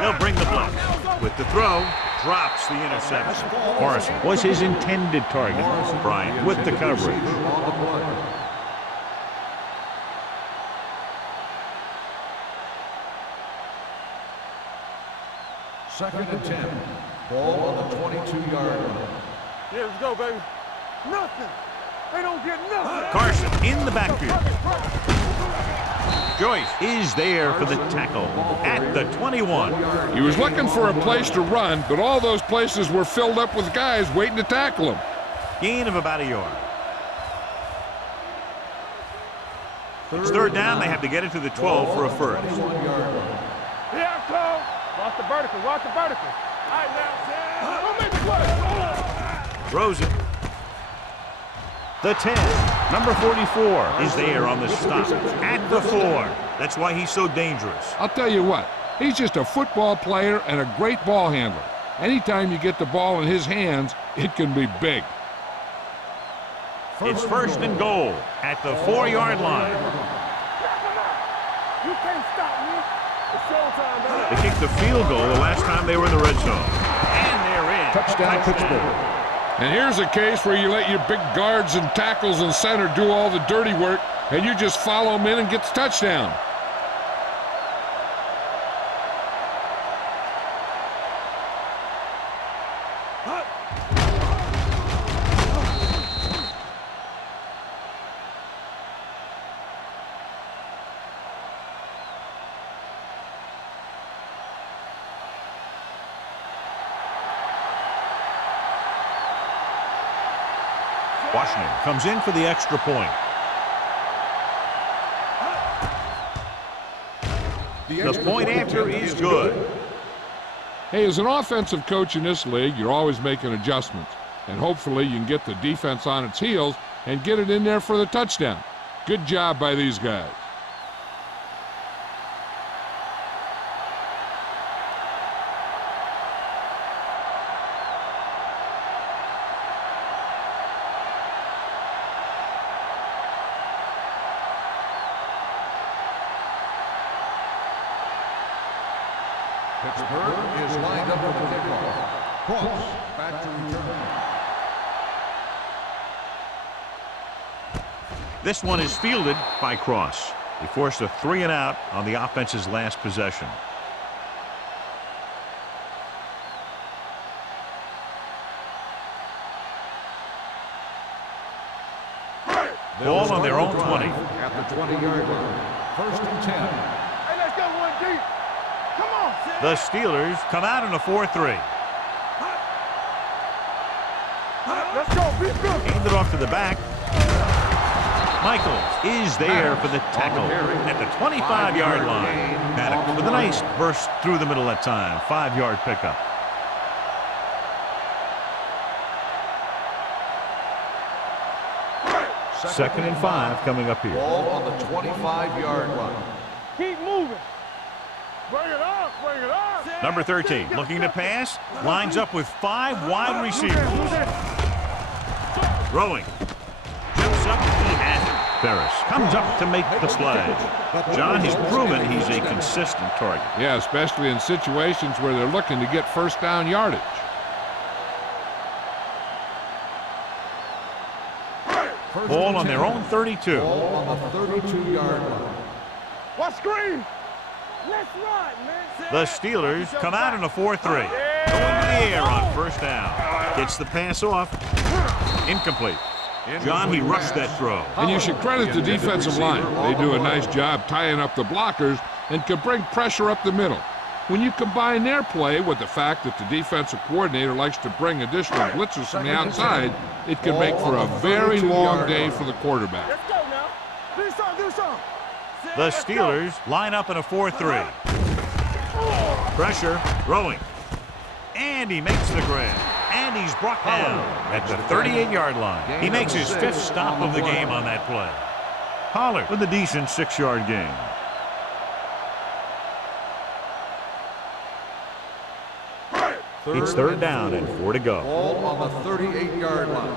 They'll bring the blitz with the throw. drops the interception. Carson was his intended target. Bryant with the coverage. On the play. Second and 10. Ball on the 22-yard line. Yeah, let's go, baby. Nothing. They don't get nothing. Carson in the backfield. Joyce is there for the tackle at the 21. He was looking for a place to run, but all those places were filled up with guys waiting to tackle him. Gain of about a yard. It's third down. They have to get it to the 12 for a first. Yeah, Cole. Watch the vertical. Watch the vertical. All right, now. Don't make the play. Throws it. The 10, number 44, is there on the stop at the 4. That's why he's so dangerous. I'll tell you what, he's just a football player and a great ball handler. Anytime you get the ball in his hands, it can be big. It's first and goal at the 4-yard line. You can't stop me. It's showtime, baby. They kicked the field goal the last time they were in the red zone. And they're in. Touchdown, Pittsburgh. And here's a case where you let your big guards and tackles and center do all the dirty work, and you just follow them in and get the touchdown. Washington comes in for the extra point. The point after is good. Hey, as an offensive coach in this league, you're always making adjustments. And hopefully you can get the defense on its heels and get it in there for the touchdown. Good job by these guys. Pittsburgh is lined up for the kickoff. Cross back to return. This one is fielded by Cross. He forced a 3-and-out on the offense's last possession. Ball on their own 20. At the 20-yard line. First and 10. Hey, let's go one deep. Come on. The Steelers come out in a 4-3. Let's go. Be good. Handed off to the back. Michaels is there for the tackle at the 25-yard line. Maddox with a nice burst through the middle that time. 5-yard pickup. Second and 5 coming up here. Ball on the 25-yard line. Keep moving. Bring it up. Bring it up. Number 13 looking to pass. Lines up with 5 wide receivers. Throwing. Jumps up. He has it. Ferris comes up to make the play. John has proven he's a consistent target. Yeah, especially in situations where they're looking to get first down yardage. Ball on their own 32. Ball on the 32-yard line. What screen? Let's ride, man. The Steelers come out in a 4-3. Going to the air on first down. Gets the pass off. Incomplete. John, he rushed that throw. And you should credit the defensive line. They do a nice job tying up the blockers and can bring pressure up the middle. When you combine their play with the fact that the defensive coordinator likes to bring additional blitzers from the outside, it can make for a very long day for the quarterback. Let's go now. Do something. Do something. The Steelers line up in a 4-3. Pressure, throwing. And he makes the grab. And he's brought down at the 38-yard line. He makes his 5th stop of the game on that play. Pollard with a decent 6-yard gain. It's third down and 4 to go. Ball on the 38-yard line.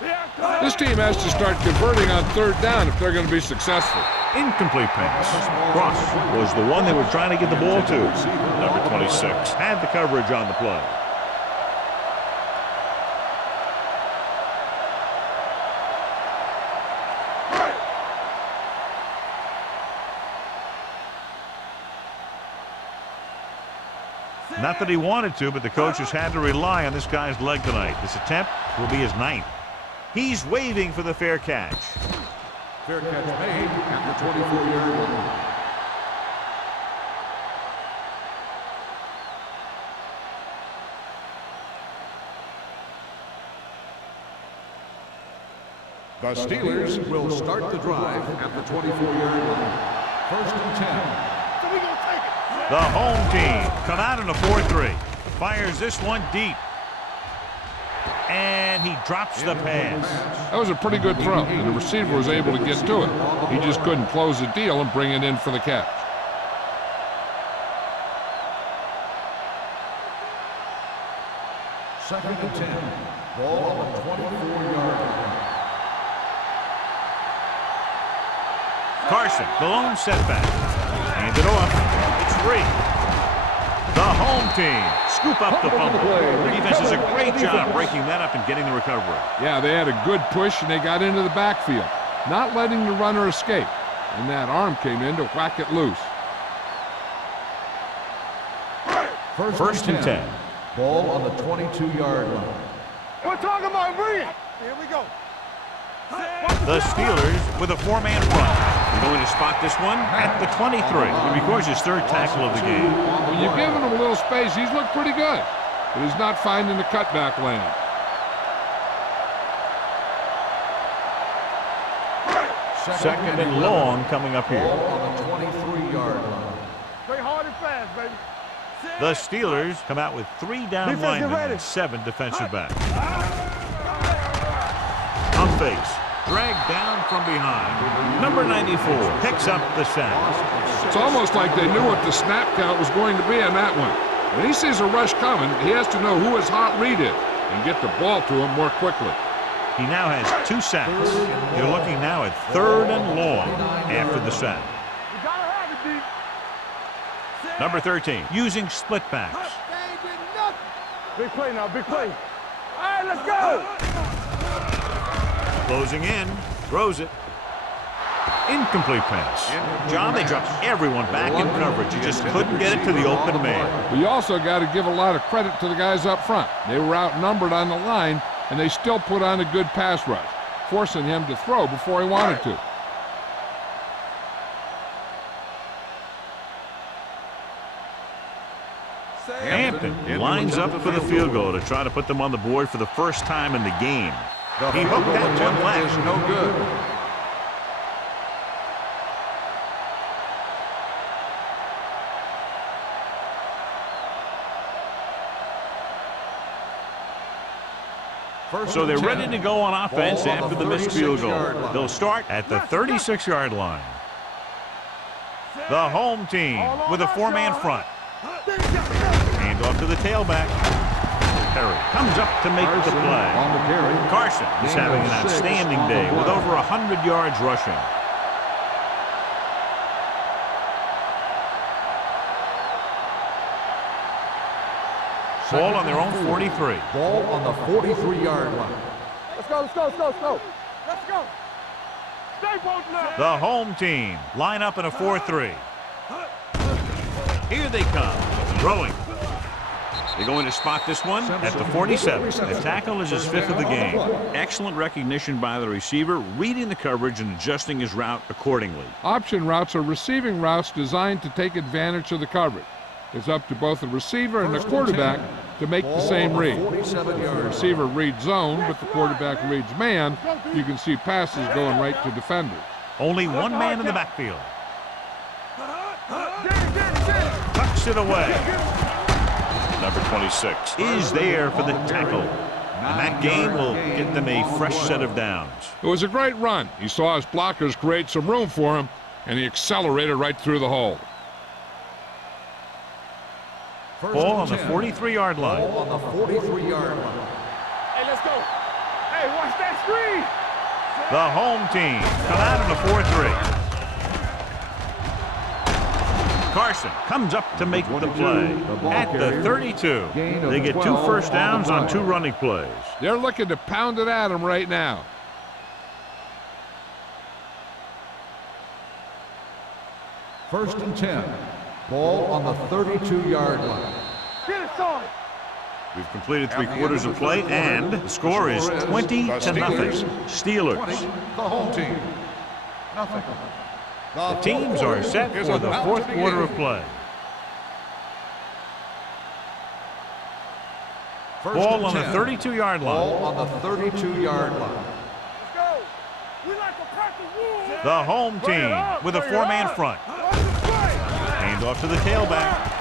Yeah, This team has to start converting on third down if they're going to be successful. Incomplete pass. Cross was the one they were trying to get the ball to. Number 26 had the coverage on the play. Not that he wanted to, but the coach has had to rely on this guy's leg tonight. This attempt will be his 9th. He's waving for the fair catch. Fair catch made at the 24-yard line. The Steelers will start the drive at the 24-yard line. 1st and 10. So we gonna take it. The home team come out in a 4-3. Fires this one deep. And he drops the pass. That was a pretty good throw, and the receiver was able to get to it. He just couldn't close the deal and bring it in for the catch. Second and 10. Ball on the 24-yard line. Carson, the lone setback. Hand it off. It's free. The home team scoop up the fumble. The defense does a great job breaking that up and getting the recovery. Yeah, they had a good push, and they got into the backfield, not letting the runner escape. And that arm came in to whack it loose. First and 10. Ball on the 22-yard line. We're talking about bring it. Here we go. The Steelers with a 4-man front. They're going to spot this one at the 23. It records his 3rd tackle of the game. When you're giving him a little space, he's looked pretty good, but he's not finding the cutback lane. Second and long coming up here. Ball on the 23-yard line. Play hard and fast, baby. The Steelers come out with 3 down linemen and 7 defensive backs. On face, dragged down from behind. Number 94 picks up the sack. It's almost like they knew what the snap count was going to be on that one. When he sees a rush coming, he has to know who his hot read is and get the ball to him more quickly. He now has 2 sacks. You're looking now at 3rd and long after the sack. You gotta have it, D. Number 13 using split backs. Big play now, big play. All right, let's go. Closing in, throws it. Incomplete pass. John, they dropped everyone back in coverage. You just couldn't get it to the open man. But you also got to give a lot of credit to the guys up front. They were outnumbered on the line, and they still put on a good pass rush, forcing him to throw before he wanted to. Hampton lines up for the field goal to try to put them on the board for the first time in the game. He hooked that one left. Is no good. So they're ready to go on offense after the missed field goal. They'll start at the 36-yard line. The home team with a 4-man front. Hand off to the tailback. Perry comes up to make the play. On the carry. Carson is having an outstanding day with over 100 yards rushing. Ball on their own 43. Ball on the 43-yard line. Let's go, let's go, let's go, let's go. Let's go. Stay both now. The home team line up in a 4-3. Here they come, throwing. They're going to spot this one at the 47. The tackle is his 5th of the game. Excellent recognition by the receiver, reading the coverage and adjusting his route accordingly. Option routes are receiving routes designed to take advantage of the coverage. It's up to both the receiver and the quarterback to make the same read. The receiver reads zone, but the quarterback reads man. You can see passes going right to defenders. Only one man in the backfield. Tucks it away. Number 26 is there for the tackle. And that game will get them a fresh set of downs. It was a great run. He saw his blockers create some room for him, and he accelerated right through the hole. Ball on the 43-yard line. Ball on the 43-yard line. Hey, let's go. Hey, watch that screen. The home team come out in a 4-3. Carson comes up to make the play at the 32. They get 2 first downs on 2 running plays. They're looking to pound it at him right now. First and 10. Ball on the 32-yard line. Get it, son. We've completed 3 quarters of play, and the score is 20-0. Steelers. The home team. Nothing. The teams are set for the 4th quarter of play. Ball on the 32-yard line. Ball on the 32-yard line. Let's go. We like a pack of wolves. The home team with a 4-man front. Hand off to the tailback.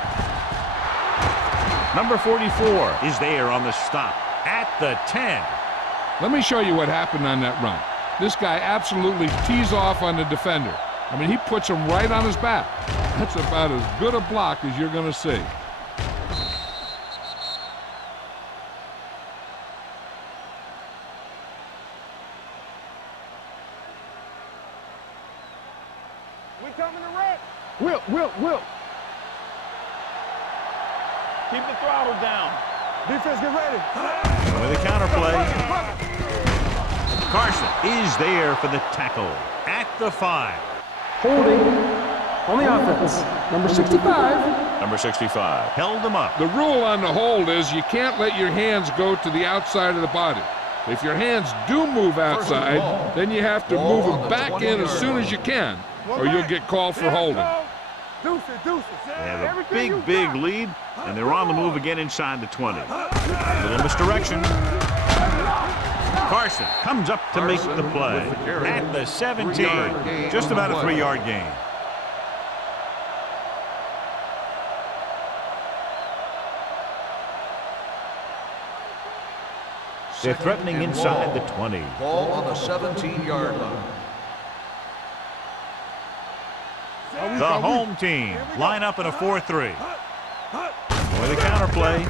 Number 44 is there on the stop at the 10. Let me show you what happened on that run. This guy absolutely tees off on the defender. I mean, he puts him right on his back. That's about as good a block as you're going to see. We coming to wreck. Whip. Keep the throttle down. Defense, get ready. With a counterplay. Carson is there for the tackle at the 5. Holding on the offense. Number 65. Number 65 held him up. The rule on the hold is you can't let your hands go to the outside of the body. If your hands do move outside, then you have to move them back in as soon as you can, or you'll get called for holding. Deuces. They have a big lead, and they're on the move again inside the 20. A little misdirection. Carson comes up to make the play at the 17. Just about a 3-yard gain. They're threatening inside the 20. Ball on the 17-yard line. The home team line up in a 4-3. With a counterplay.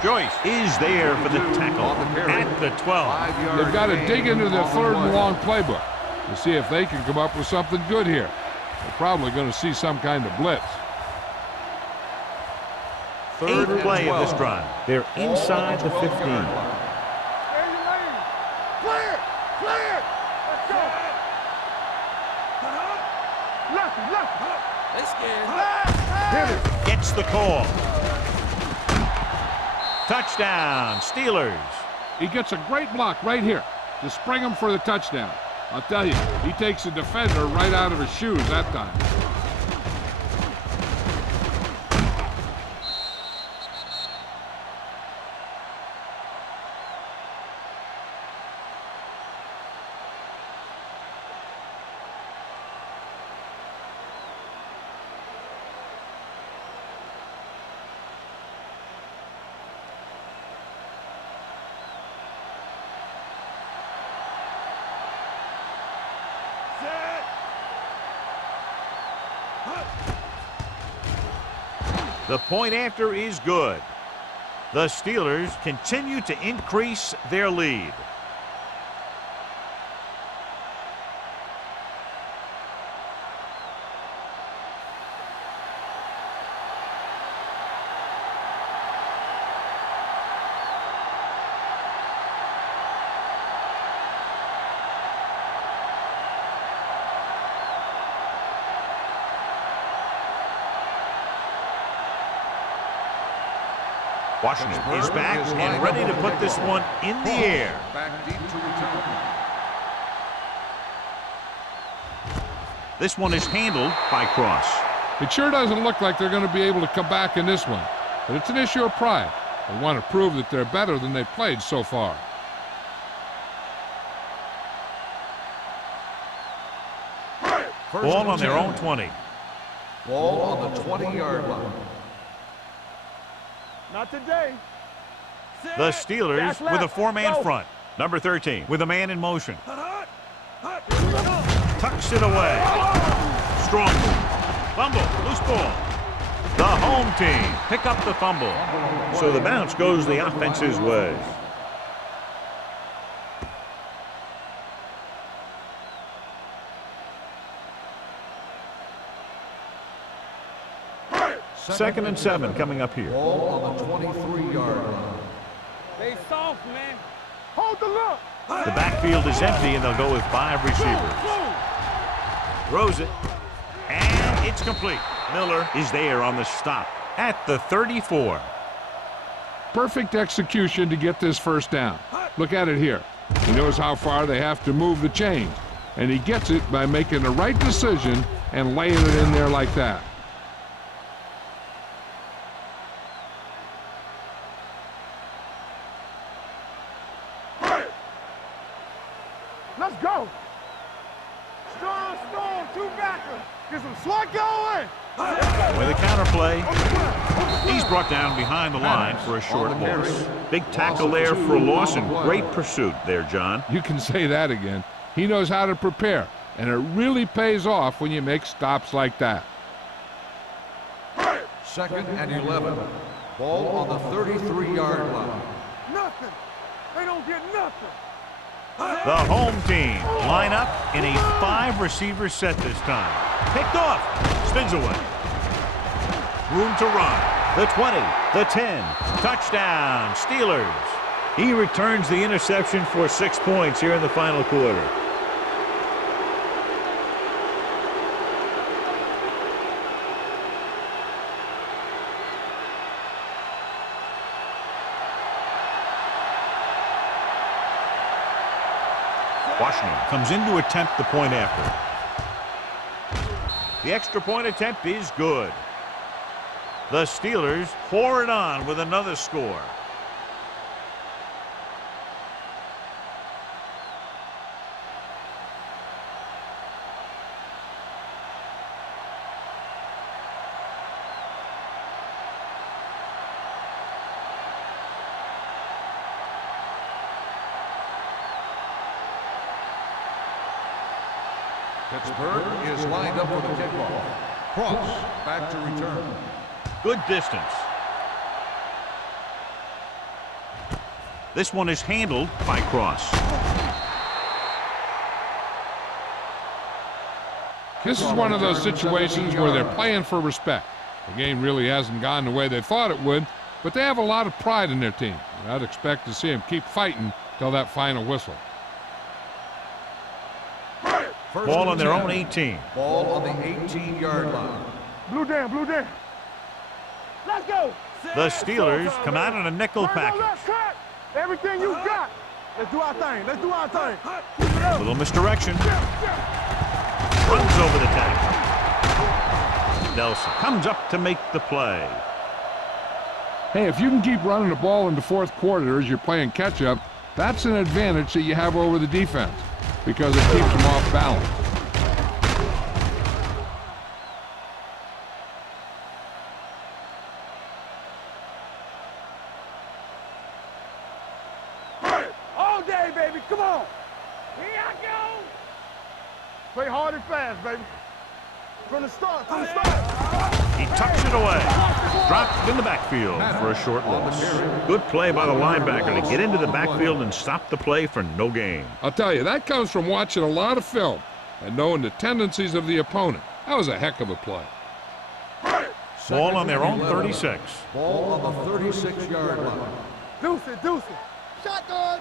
Joyce is there for the tackle at the 12. They've got to dig into their 3rd and long playbook to see if they can come up with something good here. They're probably going to see some kind of blitz. 8th play of this drive. They're inside the 15. Clear. Let's go. Left. Gets the call. Touchdown, Steelers. He gets a great block right here to spring him for the touchdown. I'll tell you, he takes the defender right out of his shoes that time. The point after is good. The Steelers continue to increase their lead. Washington is back and ready to put this one in the air. Back deep to return. This one is handled by Cross. It sure doesn't look like they're going to be able to come back in this one, but it's an issue of pride. They want to prove that they're better than they've played so far. Ball on their own 20. Ball on the 20-yard line. Not today. The Steelers with a 4-man front. Number 13 with a man in motion. Tucks it away. Strong fumble, loose ball. The home team pick up the fumble. So the bounce goes the offense's way. 2nd and 7 coming up here. Ball on the 23-yard line. They soft, man. Hold the look. The backfield is empty, and they'll go with 5 receivers. Throws it, and it's complete. Miller is there on the stop at the 34. Perfect execution to get this first down. Look at it here. He knows how far they have to move the chains, and he gets it by making the right decision and laying it in there like that. Let's go. Strong, 2 backers. Get some SWAT going. With a counterplay, he's brought down behind the line for a short loss. Big tackle there for a loss and great pursuit there, John. You can say that again. He knows how to prepare, and it really pays off when you make stops like that. 2nd and 11. Ball on the 33-yard line. Nothing. They don't get nothing. The home team line up in a 5-receiver set this time. Picked off. Spins away. Room to run. The 20, the 10. Touchdown, Steelers. He returns the interception for 6 points here in the final quarter. Washington comes in to attempt the point after. The extra point attempt is good. The Steelers pour it on with another score. Pittsburgh is lined up for the kickoff. Cross back to return. Good distance. This one is handled by Cross. This is one of those situations where they're playing for respect. The game really hasn't gone the way they thought it would, but they have a lot of pride in their team. And I'd expect to see them keep fighting till that final whistle. Ball on their own 18. Ball on the 18-yard line. Blue down. Let's go. The Steelers come out in a nickel package. Everything you got. Let's do our thing. Little misdirection. Runs over the tackle. Nelson comes up to make the play. Hey, if you can keep running the ball in the fourth quarter as you're playing catch-up, that's an advantage that you have over the defense because it keeps them off balance. All day, baby. Come on. Here I go. Play hard and fast, baby. From the start. He tucks it away. Dropped in the backfield for a short loss. Good play by the linebacker to get into the backfield and stop the play for no gain. I'll tell you, that comes from watching a lot of film and knowing the tendencies of the opponent. That was a heck of a play. Ball on their own 36. Ball on the 36-yard line. Deuce it. Shotgun.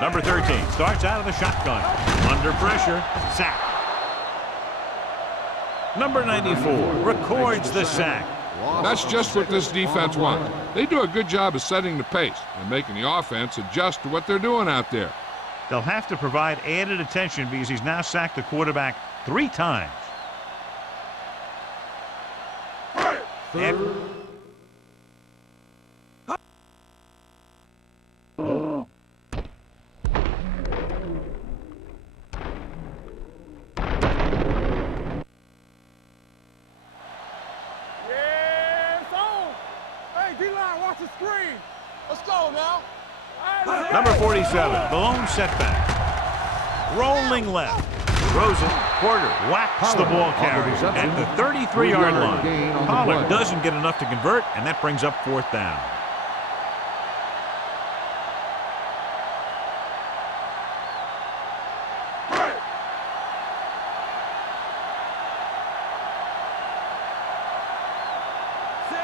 Number 13 starts out of the shotgun. Under pressure, sack. Number 94 records the sack. That's just what this defense wants. They do a good job of setting the pace and making the offense adjust to what they're doing out there. They'll have to provide added attention because he's now sacked the quarterback 3 times. Third. Let's go now. Number 47, the lone setback. Rolling left. Throws it. Porter whacks the ball carrier at the 33-yard line. Pollard doesn't get enough to convert, and that brings up 4th down.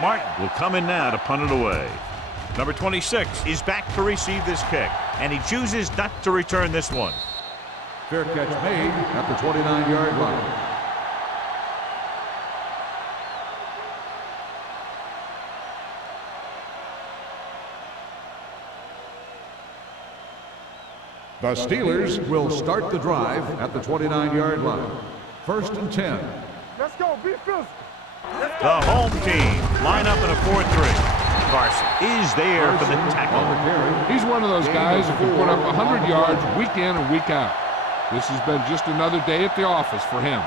Martin will come in now to punt it away. Number 26 is back to receive this kick, and he chooses not to return this one. Fair catch made at the 29-yard line. The Steelers will start the drive at the 29-yard line. 1st and 10. Let's go. Be physical. The home team line up in a 4-3. Carson is there for the tackle. He's one of those guys who can put up 100 yards week in and week out. This has been just another day at the office for him.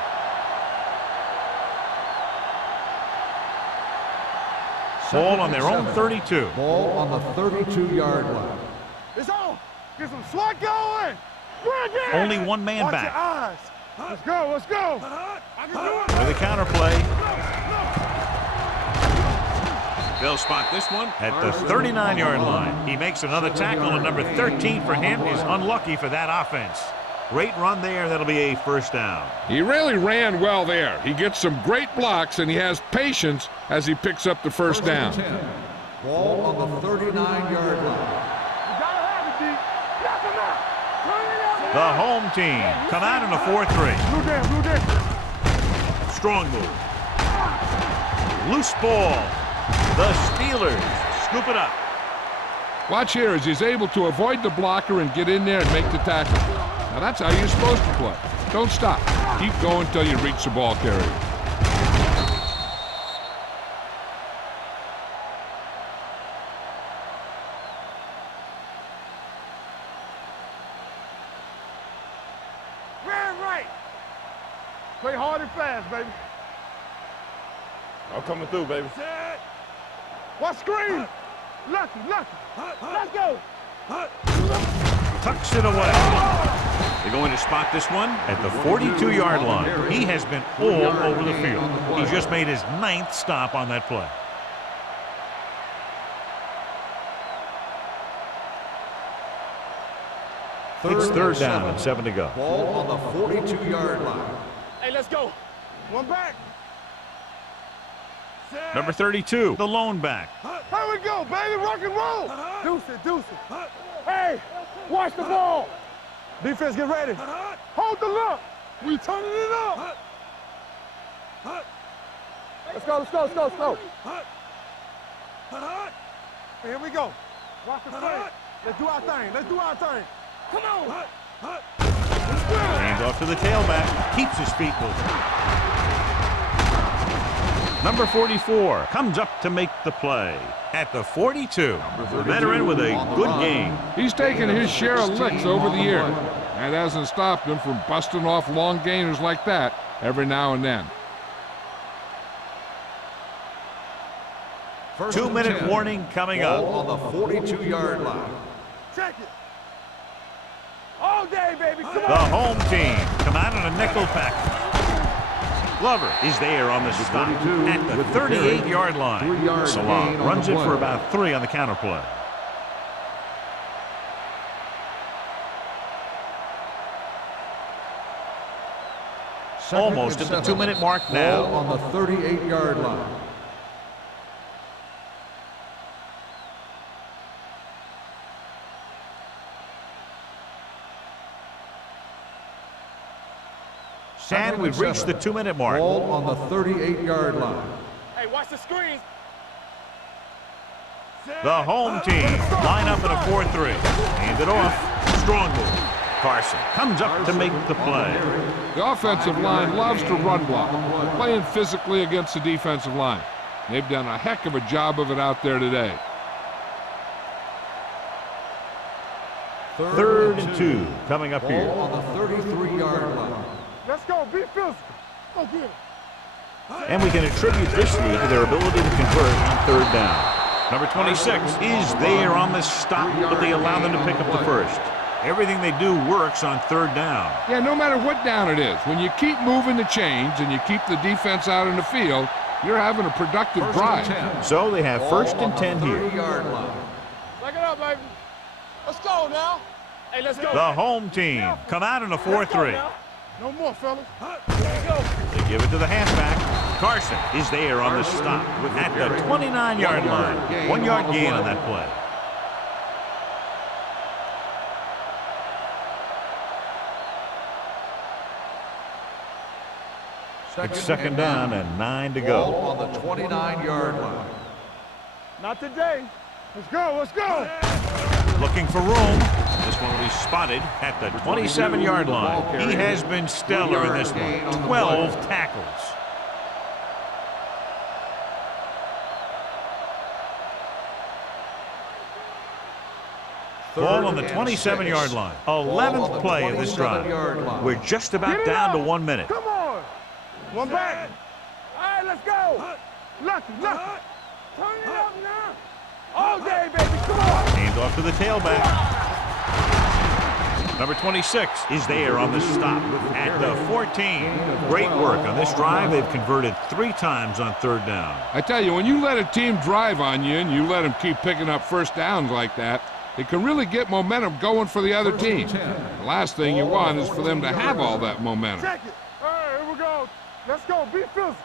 Ball on their own 32. Ball on the 32-yard line. It's on. Get some swat going. Only one man Watch back. your eyes. Let's go. Let's go. I can do it. With a counter play. They'll spot this one at the 39-yard line. He makes another tackle, and number 13 for him is unlucky for that offense. Great run there. That'll be a first down. He really ran well there. He gets some great blocks, and he has patience as he picks up the first down. 10. Ball on the 39-yard line. The home team come out in a 4-3. Blue down. Strong move. Loose ball. The Steelers scoop it up. Watch here as he's able to avoid the blocker and get in there and make the tackle. Now that's how you're supposed to play. Don't stop. Keep going until you reach the ball carrier. Ran right. Play hard and fast, baby. I'm coming through, baby. Watch screen. Lucky. Let's go. Tucks it away. They're going to spot this one at the 42-yard line. He has been all over the field. He just made his 9th stop on that play. It's 3rd down and 7 to go. Ball on the 42-yard line. Hey, let's go. One back. Number 32, the lone back. Here we go, baby. Rock and roll. Deuce it. Hey, watch the ball. Defense, get ready. Hold the look. We turning it up. Let's go. Here we go. Watch the play. Let's do our thing. Come on. Hands off to the tailback. Keeps his feet moving. Number 44 comes up to make the play at the 42. The veteran with a good game. He's taken his share of licks over the years. That hasn't stopped him from busting off long gainers like that every now and then. 2-minute warning coming up. Ball on the 42-yard line. Check it. All day, baby. Come The on. home team come out in a nickel pack. Glover is there on the stop at the 38-yard line. Salah runs it for about 3 on the counter play. Almost at the 2-minute mark now. Ball on the 38-yard line. And we've reached the 2-minute mark. Ball on the 38-yard line. Hey, watch the screens. The home team line up in a 4-3. Hand it off. Strong move. Carson comes up to make the play. The offensive line loves to run block, playing physically against the defensive line. They've done a heck of a job of it out there today. 3rd and 2 coming up here. Ball on the 33-yard line. Let's go. Be physical. Go get it. And we can attribute this lead to their ability to convert on 3rd down. Number 26 is there on the stop, but they allow them to pick up the first. Everything they do works on 3rd down. Yeah, no matter what down it is, when you keep moving the chains and you keep the defense out in the field, you're having a productive drive. So they have 1st and 10 here. 30-yard line. Back it up, baby. Let's go now. Hey, let's go. The home team come out in a 4-3. No more, fellas. They give it to the halfback. Carson is there on the stop at the 29-yard line. 1 yard gain on that play. It's second down and 9 to go. On the 29-yard line. Not today. Let's go, let's go. Looking for room. This one will be spotted at the 27-yard line. He has been stellar in this one. 12 tackles. Ball on the 27-yard line. 11th play of this drive. We're just about down to 1 minute. Come on. One back. All right, let's go. Lucky. Turn it up now. All day, baby. Come on. Hand off to the tailback. Number 26 is there on the stop at the 14. Great work on this drive. They've converted 3 times on 3rd down. I tell you, when you let a team drive on you and you let them keep picking up first downs like that, it can really get momentum going for the other team. The last thing you want is for them to have all that momentum. Check it. All right, here we go. Let's go. Be physical.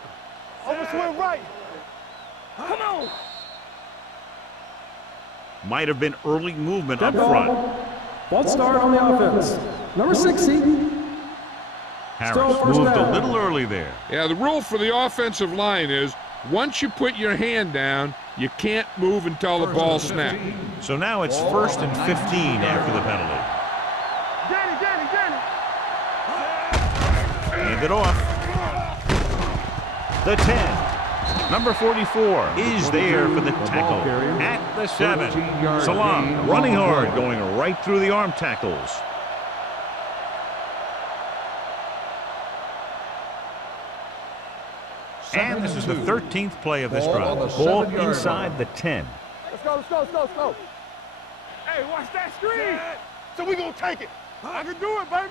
Overswing right. Come on. Might have been early movement up front. False start on the offense. Number 60. Harris moved a little early there. Yeah, the rule for the offensive line is once you put your hand down, you can't move until the ball snaps. So now it's 1st and 15 after the penalty. Danny. Hand it off. The 10. Number 44 is there for the tackle at the 7. Salam running hard, going right through the arm tackles. And this is the 13th play of this drive. Ball inside the 10. Let's go. Hey, watch that screen. So we gonna take it. I can do it, baby.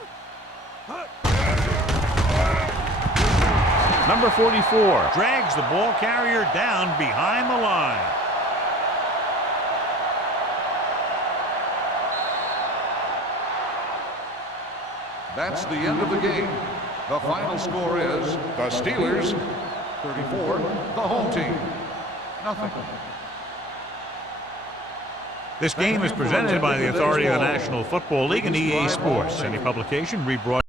Number 44 drags the ball carrier down behind the line. That's the end of the game. The final score is the Steelers 34, the home team nothing. This game is presented by the authority of the National Football League and EA Sports. Any publication rebroadcast.